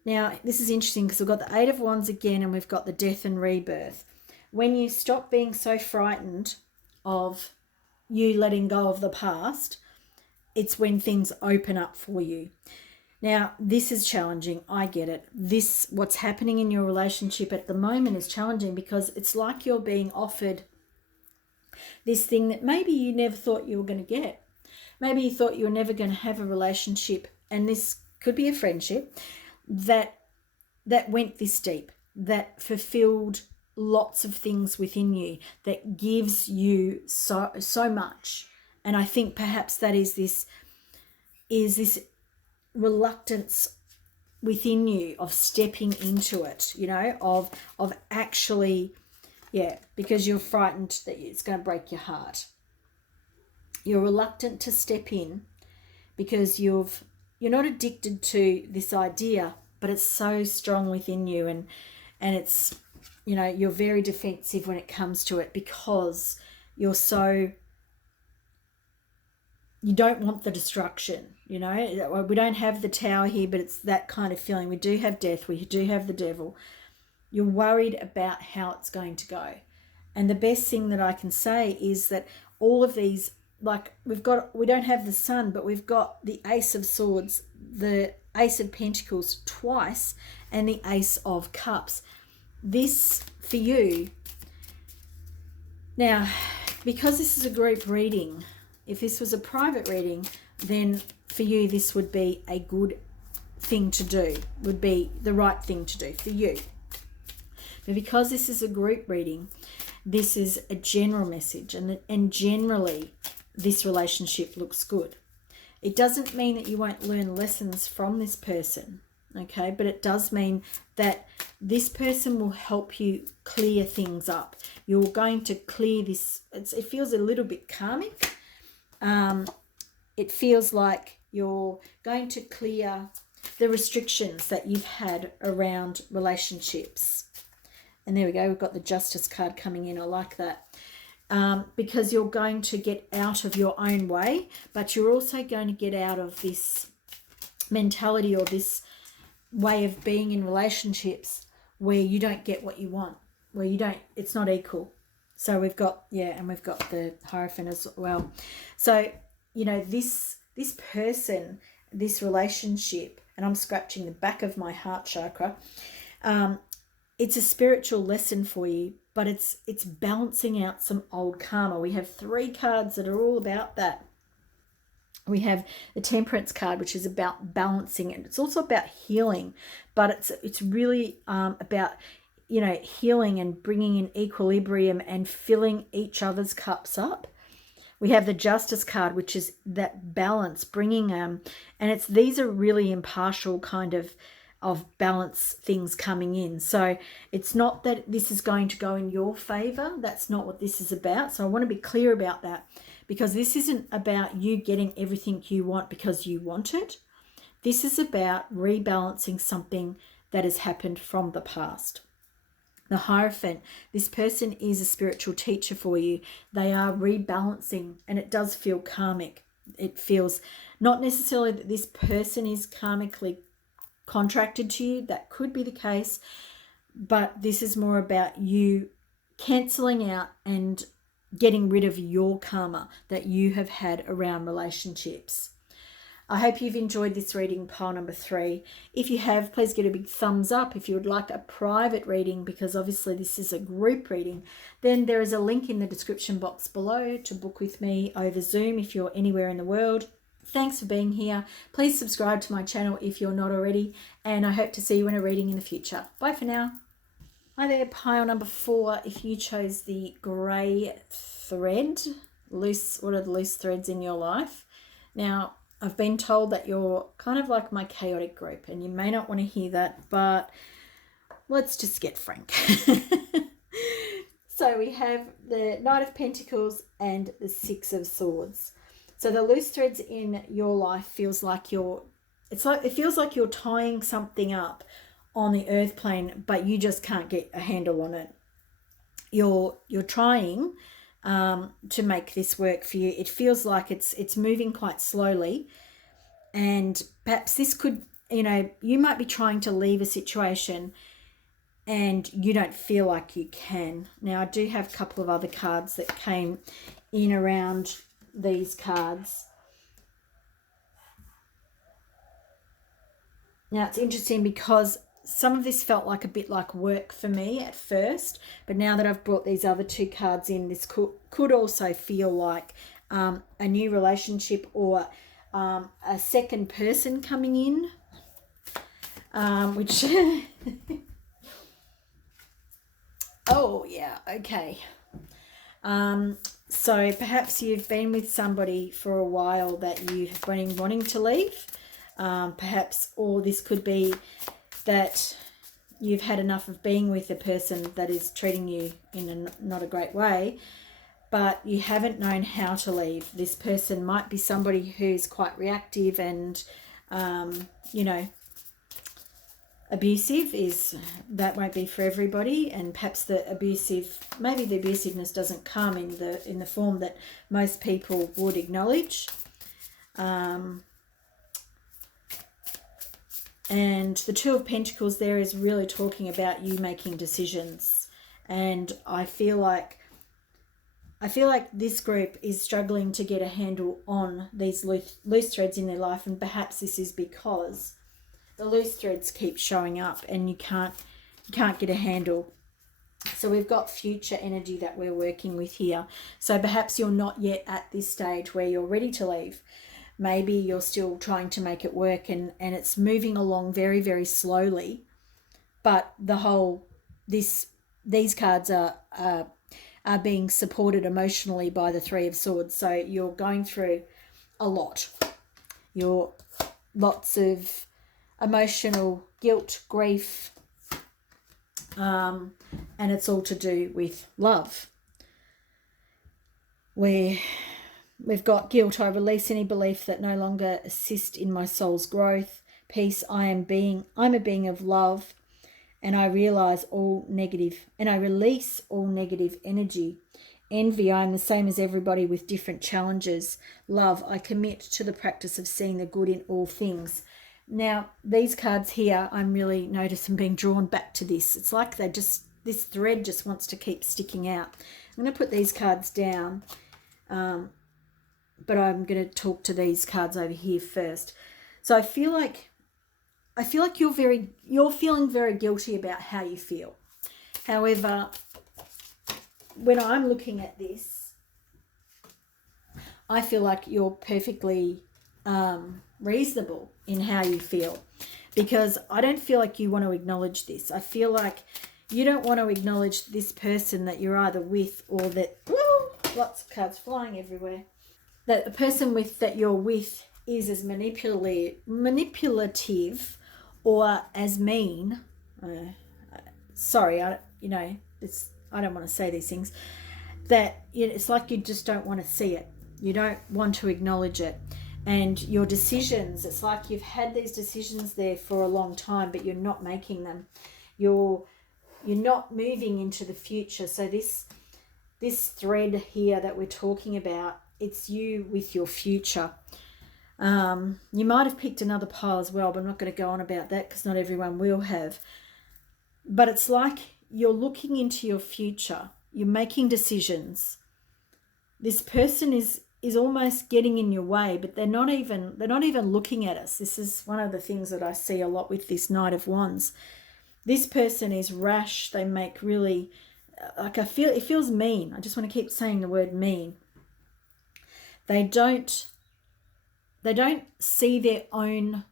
Now, this is interesting because we've got the Eight of Wands again, and we've got the Death and Rebirth. When you stop being so frightened of you letting go of the past, it's when things open up for you. Now, this is challenging. I get it. What's happening in your relationship at the moment is challenging because it's like you're being offered this thing that maybe you never thought you were going to get. Maybe you thought you were never going to have a relationship, and this could be a friendship that went this deep, that fulfilled lots of things within you, that gives you so much. And I think perhaps that is this reluctance within you of stepping into it, of actually, because you're frightened that it's going to break your heart. You're reluctant to step in because you're not addicted to this idea, but it's so strong within you, and it's, you're very defensive when it comes to it because you don't want the destruction. We don't have the tower here, but it's that kind of feeling. We do have death, we do have the devil. You're worried about how it's going to go. And the best thing that I can say is that all of these, like we don't have the Sun, but we've got the Ace of Swords, the Ace of Pentacles twice, and the Ace of Cups. This for you. Now, because this is a group reading, if this was a private reading, then for you this would be a good thing to do, would be the right thing to do for you. But because this is a group reading, this is a general message, and generally this relationship looks good. It doesn't mean that you won't learn lessons from this person, okay? But it does mean that this person will help you clear things up. You're going to clear this. It feels a little bit karmic. It feels like you're going to clear the restrictions that you've had around relationships. And there we go. We've got the Justice card coming in. I like that. Because you're going to get out of your own way, but you're also going to get out of this mentality or this way of being in relationships where you don't get what you want, where it's not equal. So we've got, and we've got the Hierophant as well. So, this person, this relationship, and I'm scratching the back of my heart chakra, it's a spiritual lesson for you, but it's balancing out some old karma. We have 3 cards that are all about that. We have the Temperance card, which is about balancing, and it's also about healing, but it's really about healing and bringing in equilibrium and filling each other's cups up. We have the Justice card, which is that balance, bringing and these are really impartial kind of balance things coming in. So it's not that this is going to go in your favor. That's not what this is about. So I want to be clear about that, because this isn't about you getting everything you want because you want it. This is about rebalancing something that has happened from the past. The Hierophant, this person is a spiritual teacher for you. They are rebalancing, and it does feel karmic. It feels not necessarily that this person is karmically contracted to you. That could be the case, but this is more about you cancelling out and getting rid of your karma that you have had around relationships. I hope you've enjoyed this reading, pile number 3. If you have, please get a big thumbs up. If you would like a private reading, because obviously this is a group reading, then there is a link in the description box below to book with me over Zoom if you're anywhere in the world. Thanks for being here. Please subscribe to my channel if you're not already, and I hope to see you in a reading in the future. Bye for now. Hi there, pile number 4. If you chose the grey thread, what are the loose threads in your life? Now, I've been told that you're kind of like my chaotic group, and you may not want to hear that, but let's just get frank. So we have the Knight of Pentacles and the Six of Swords. So the loose threads in your life feels like it feels like you're tying something up on the earth plane, but you just can't get a handle on it. You're trying to make this work for you. It feels like it's moving quite slowly, and perhaps this could, you might be trying to leave a situation and you don't feel like you can. Now, I do have a couple of other cards that came in around these cards. Now, it's interesting because some of this felt like a bit like work for me at first, but now that I've brought these other two cards in, this could also feel like a new relationship or a second person coming in, which... Oh, yeah, okay. So perhaps you've been with somebody for a while that you have been wanting to leave. Perhaps, or this could be that you've had enough of being with a person that is treating you in not a great way, but you haven't known how to leave. This person might be somebody who's quite reactive and, you know, abusive. That won't be for everybody, and perhaps maybe the abusiveness doesn't come in the form that most people would acknowledge. And the Two of Pentacles there is really talking about you making decisions, and I feel like this group is struggling to get a handle on these loose threads in their life, and perhaps this is because the loose threads keep showing up and you can't get a handle. So we've got future energy that we're working with here. So perhaps you're not yet at this stage where you're ready to leave. Maybe you're still trying to make it work and it's moving along very, very slowly. But these cards are being supported emotionally by the Three of Swords. So you're going through a lot. You're lots of emotional guilt, grief, and it's all to do with love. We've got guilt. I release any belief that no longer assist in my soul's growth. Peace. I'm a being of love, and I release all negative energy. Envy. I am the same as everybody with different challenges. Love. I commit to the practice of seeing the good in all things. Now, these cards here, I'm really noticing being drawn back to this. It's like this thread just wants to keep sticking out. I'm going to put these cards down, but I'm going to talk to these cards over here first. So I feel like you're feeling very guilty about how you feel. However, when I'm looking at this, I feel like you're perfectly reasonable in how you feel, because I don't feel like you want to acknowledge this. I feel like you don't want to acknowledge this person that you're either with or that... lots of cards flying everywhere. That the person that you're with is as manipulative or as mean. Sorry, I don't want to say these things. That it's like you just don't want to see it. You don't want to acknowledge it. And your decisions, it's like you've had these decisions there for a long time, but you're not making them. You're not moving into the future. So this thread here that we're talking about, it's you with your future. You might have picked another pile as well, but I'm not going to go on about that because not everyone will have. But it's like you're looking into your future. You're making decisions. This person is almost getting in your way, but they're not even looking at us. This is one of the things that I see a lot with this Knight of Wands. This person is rash. They make really, it feels mean. I just want to keep saying the word mean. They don't see their own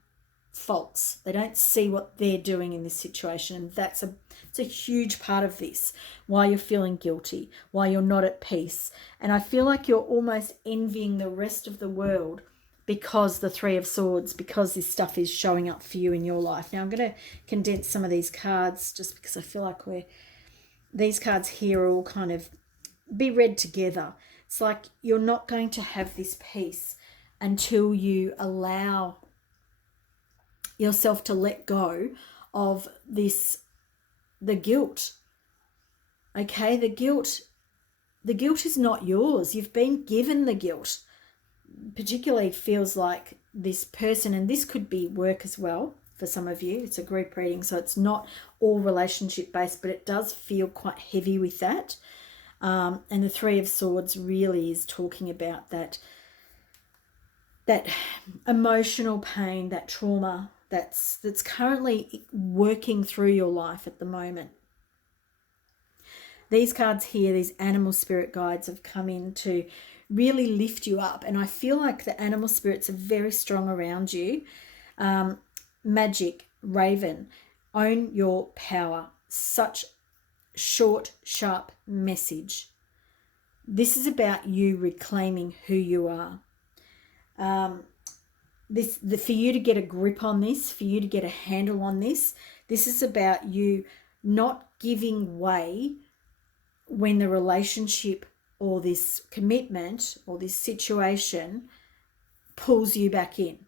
faults. They don't see what they're doing in this situation, and it's a huge part of this, why you're feeling guilty, why you're not at peace. And I feel like you're almost envying the rest of the world because the Three of Swords, because this stuff is showing up for you in your life. Now I'm going to condense some of these cards just because I feel like these cards here are all kind of be read together. It's like you're not going to have this peace until you allow yourself to let go of the guilt. Okay, the guilt is not yours. You've been given the guilt. Particularly feels like this person, and this could be work as well for some of you. It's a group reading, so it's not all relationship based, but it does feel quite heavy with that. And the Three of Swords really is talking about that emotional pain, that trauma that's currently working through your life at the moment. These cards here, these animal spirit guides, have come in to really lift you up. And I feel like the animal spirits are very strong around you. Magic, Raven, own your power. Such short, sharp message. This is about you reclaiming who you are. For you to get a grip on this, for you to get a handle on this, this is about you not giving way when the relationship or this commitment or this situation pulls you back in.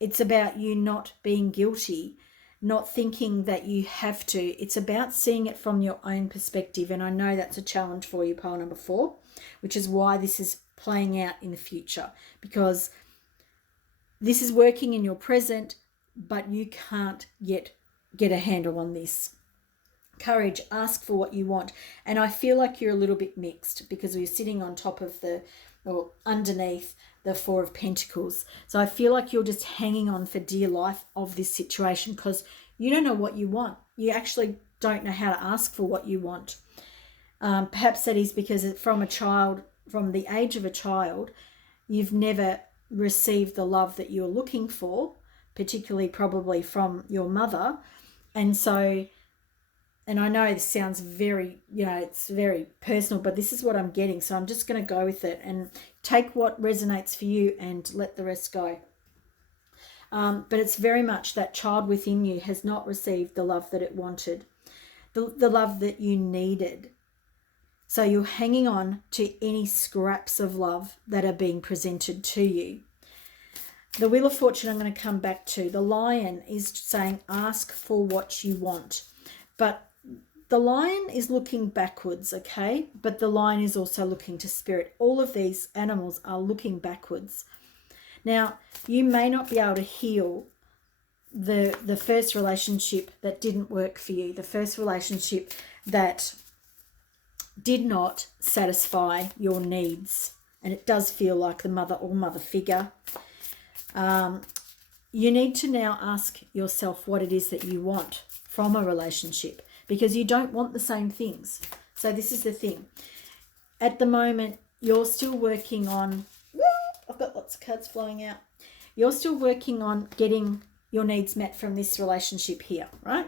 It's about you not being guilty, not thinking that you have to. It's about seeing it from your own perspective. And I know that's a challenge for you, pile number 4, which is why this is playing out in the future, because this is working in your present, but you can't yet get a handle on this. Courage, ask for what you want. And I feel like you're a little bit mixed because you're sitting on top of or underneath the 4 of Pentacles. So I feel like you're just hanging on for dear life of this situation because you don't know what you want. You actually don't know how to ask for what you want. Perhaps that is because from the age of a child, you've never received the love that you're looking for, particularly probably from your mother. And so, and I know this sounds very, it's very personal, but this is what I'm getting. So I'm just going to go with it and take what resonates for you and let the rest go. But it's very much that child within you has not received the love that it wanted, the love that you needed. So you're hanging on to any scraps of love that are being presented to you. The Wheel of Fortune I'm going to come back to. The Lion is saying ask for what you want. But the Lion is looking backwards, okay? But the Lion is also looking to Spirit. All of these animals are looking backwards. Now, you may not be able to heal the first relationship that didn't work for you, the first relationship that did not satisfy your needs. And it does feel like the mother or mother figure. You need to now ask yourself what it is that you want from a relationship, because you don't want the same things. So this is the thing. At the moment, you're still working on, I've got lots of cards flying out. You're still working on getting your needs met from this relationship here, right?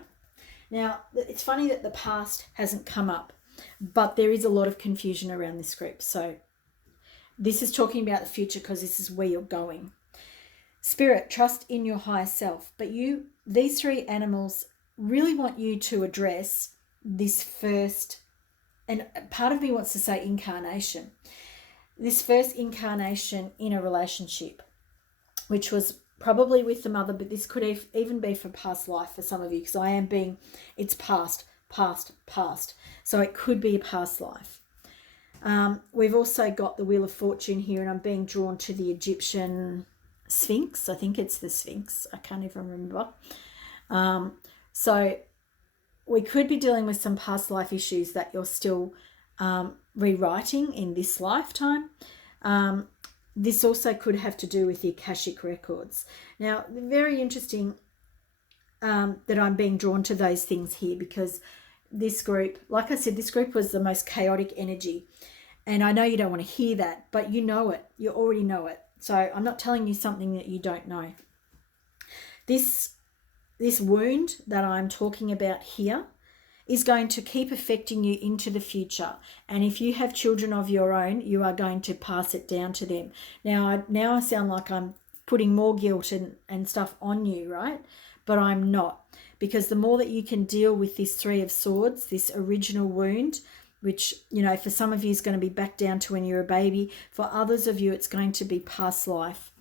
Now, it's funny that the past hasn't come up, but there is a lot of confusion around this group. So this is talking about the future because this is where you're going. Spirit, trust in your higher self. But these 3 animals really want you to address this first, and part of me wants to say incarnation. This first incarnation in a relationship, which was probably with the mother, but this could even be for past life for some of you, because it's past. So it could be a past life. We've also got the Wheel of Fortune here, and I'm being drawn to the Egyptian Sphinx. I think it's the Sphinx. I can't even remember. So we could be dealing with some past life issues that you're still rewriting in this lifetime. This also could have to do with the Akashic records. Now, very interesting that I'm being drawn to those things here, because this group, like I said, this group was the most chaotic energy. And I know you don't want to hear that, but you know it. You already know it. So I'm not telling you something that you don't know. This wound that I'm talking about here is going to keep affecting you into the future. And if you have children of your own, you are going to pass it down to them. Now I sound like I'm putting more guilt and stuff on you, right? But I'm not. Because the more that you can deal with this 3 of Swords, this original wound, which, for some of you is going to be back down to when you're a baby. For others of you, it's going to be past life.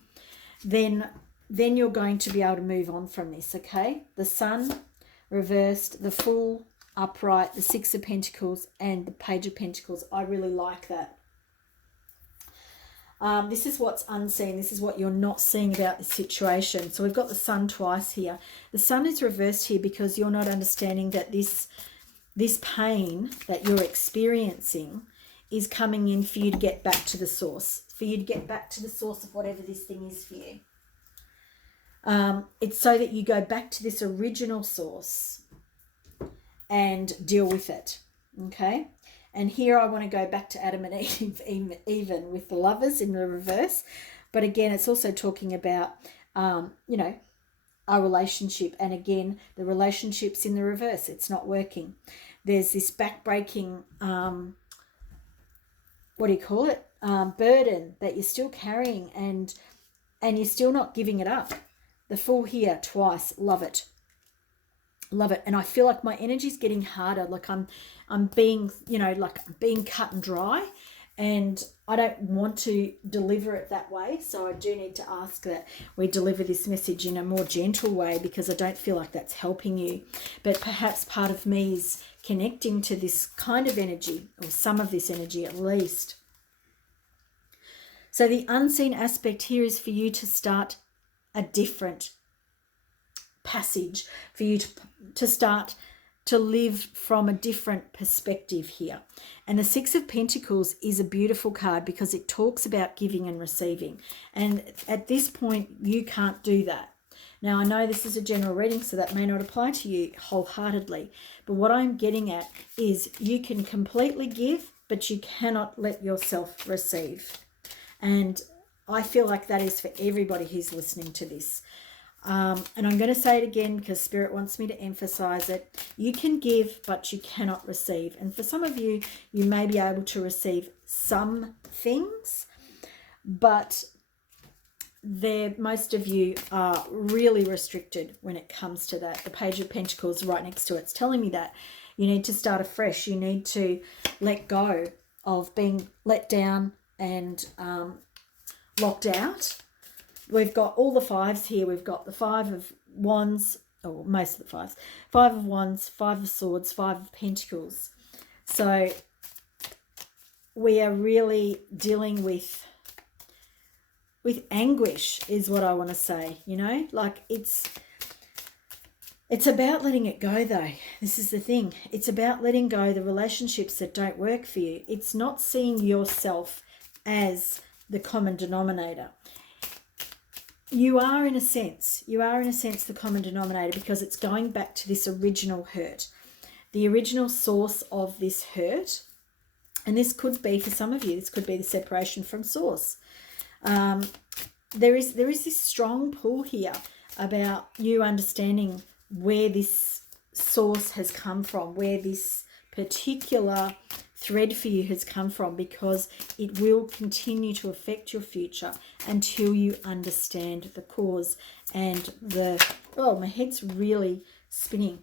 Then you're going to be able to move on from this, okay? The Sun reversed, the Fool upright, the 6 of Pentacles, and the Page of Pentacles. I really like that. This is what's unseen. This is what you're not seeing about the situation. So we've got the Sun twice here. The Sun is reversed here because you're not understanding that this pain that you're experiencing is coming in for you to get back to the source, for you to get back to the source of whatever this thing is for you. It's so that you go back to this original source and deal with it. Okay? And here I want to go back to Adam and Eve, even with the lovers in the reverse. But again, it's also talking about, you know, our relationship. And again, the relationship's in the reverse. It's not working. There's this backbreaking, what do you call it? Burden that you're still carrying, and you're still not giving it up. The Fool here twice. Love it. Love it. And I feel like my energy's getting harder. Like I'm being, you know, like I'm being cut and dry, and I don't want to deliver it that way. So I do need to ask that we deliver this message in a more gentle way, because I don't feel like that's helping you. But perhaps part of me is connecting to this kind of energy, or some of this energy at least. So the unseen aspect here is for you to start a different passage, for you to start to live from a different perspective here. And the Six of Pentacles is a beautiful card because it talks about giving and receiving. And at this point, you can't do that. Now, I know this is a general reading, so that may not apply to you wholeheartedly. But what I'm getting at is you can completely give, but you cannot let yourself receive. And I feel like that is for everybody who's listening to this. And I'm going to say it again because Spirit wants me to emphasize it. You can give, but you cannot receive. And for some of you, you may be able to receive some things, but most of you are really restricted when it comes to that. The Page of Pentacles right next to it's telling me that you need to start afresh. You need to let go of being let down and locked out. We've got all the fives here. We've got the Five of Wands, or most of the fives. Five of Wands, Five of Swords, Five of Pentacles. So we are really dealing with anguish is what I want to say, you know? Like it's about letting it go though. This is the thing. It's about letting go the relationships that don't work for you. It's not seeing yourself as the common denominator. You are in a sense the common denominator, because it's going back to this original hurt, the original source of this hurt. And this could be, for some of you, this could be the separation from source. There is this strong pull here about you understanding where this source has come from, where this particular thread for you has come from, because it will continue to affect your future until you understand the cause and my head's really spinning.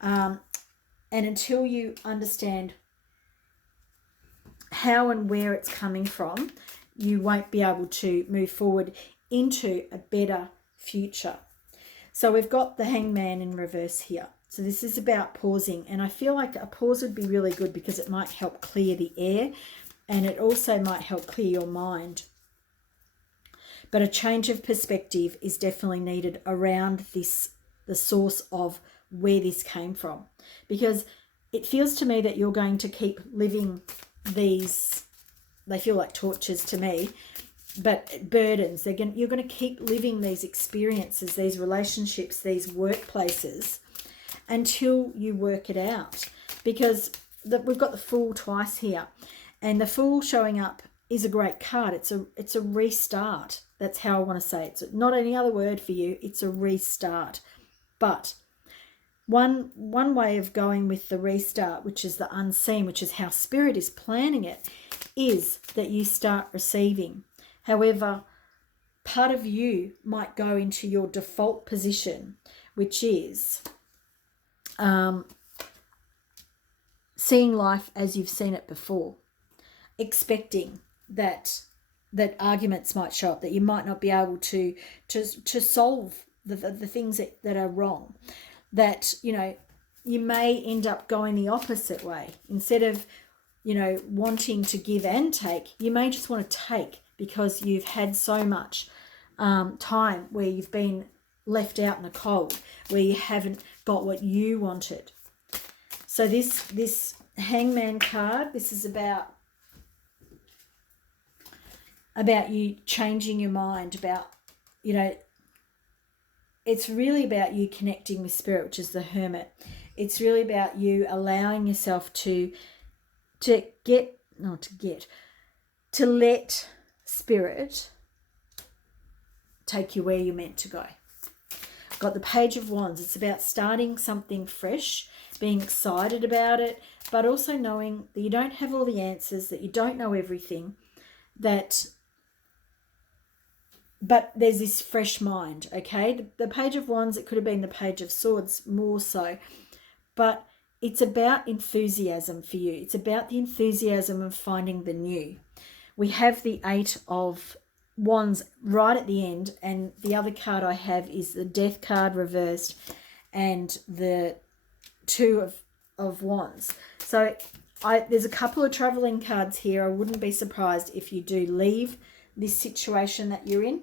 And until you understand how and where it's coming from, you won't be able to move forward into a better future. So we've got the Hangman in reverse here. So this is about pausing, and I feel like a pause would be really good because it might help clear the air, and it also might help clear your mind. But a change of perspective is definitely needed around this, the source of where this came from, because it feels to me that you're going to keep living these, they feel like tortures to me, but burdens. You're going to keep living these experiences, these relationships, these workplaces, until you work it out. Because we've got the Fool twice here, and the Fool showing up is a great card. It's a restart. That's how I want to say it. It's not any other word for you. It's a restart. But one way of going with the restart, which is the unseen, which is how Spirit is planning it, is that you start receiving. However, part of you might go into your default position, which is seeing life as you've seen it before, expecting that arguments might show up, that you might not be able to solve the things that are wrong, that you may end up going the opposite way. Instead of wanting to give and take, you may just want to take, because you've had so much time where you've been left out in the cold, where you haven't got what you wanted. So this Hangman card, this is about you changing your mind, about it's really about you connecting with spirit, which is the Hermit. It's really about you allowing yourself to let spirit take you where you're meant to go. I've got the Page of Wands. It's about starting something fresh, being excited about it, but also knowing that you don't have all the answers, that you don't know everything, but there's this fresh mind, okay? The Page of Wands, it could have been the Page of Swords more so, but it's about enthusiasm for you. It's about the enthusiasm of finding the new. We have the Eight of Wands right at the end, and the other card I have is the Death card reversed and the Two of Wands. So there's a couple of traveling cards here. I wouldn't be surprised if you do leave this situation that you're in,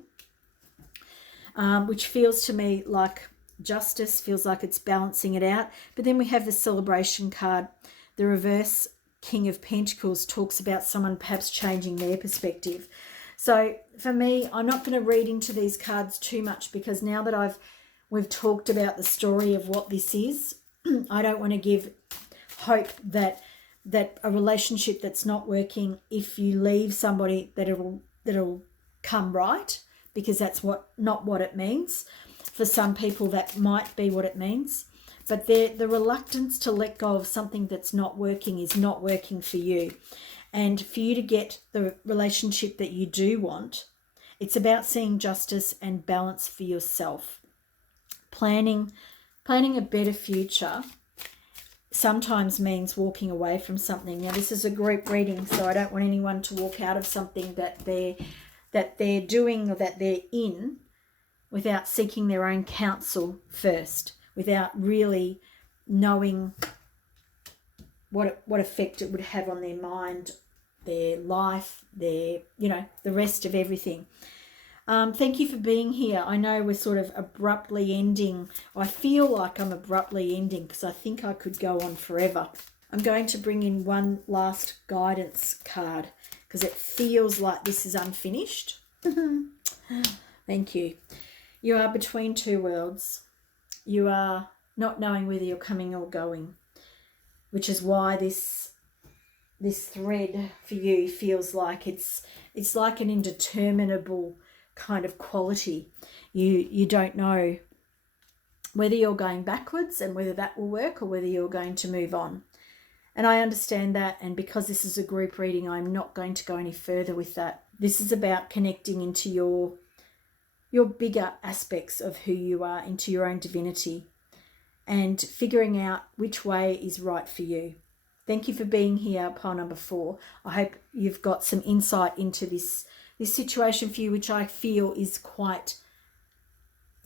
which feels to me like justice, feels like it's balancing it out. But then we have the Celebration card. The reverse King of Pentacles talks about someone perhaps changing their perspective. So for me, I'm not going to read into these cards too much, because now that we've talked about the story of what this is, I don't want to give hope that a relationship that's not working, if you leave somebody, that it'll come right, because that's not what it means. For some people, that might be what it means. But the reluctance to let go of something that's not working is not working for you. And for you to get the relationship that you do want, it's about seeing justice and balance for yourself. Planning a better future sometimes means walking away from something. Now, this is a group reading, so I don't want anyone to walk out of something that they're doing or that they're in without seeking their own counsel first, without really knowing what effect it would have on their mind, their life, the rest of everything. Thank you for being here. I know we're sort of abruptly ending. I feel like I'm abruptly ending because I think I could go on forever. I'm going to bring in one last guidance card because it feels like this is unfinished. Thank you. You are between two worlds. You are not knowing whether you're coming or going, which is why this thread for you feels like it's like an indeterminable kind of quality. You don't know whether you're going backwards and whether that will work, or whether you're going to move on. And I understand that, and because this is a group reading, I'm not going to go any further with that. This is about connecting into your bigger aspects of who you are, into your own divinity, and figuring out which way is right for you. Thank you for being here, pile number 4. I hope you've got some insight into this situation for you, which I feel is quite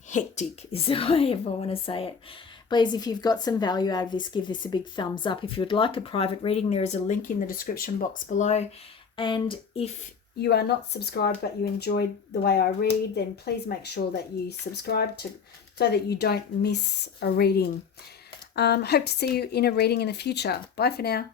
hectic, is the way I want to say it. Please, if you've got some value out of this, give this a big thumbs up. If you would like a private reading, there is a link in the description box below. And if you are not subscribed but you enjoyed the way I read, then please make sure that you subscribe so that you don't miss a reading. Hope to see you in a reading in the future. Bye for now.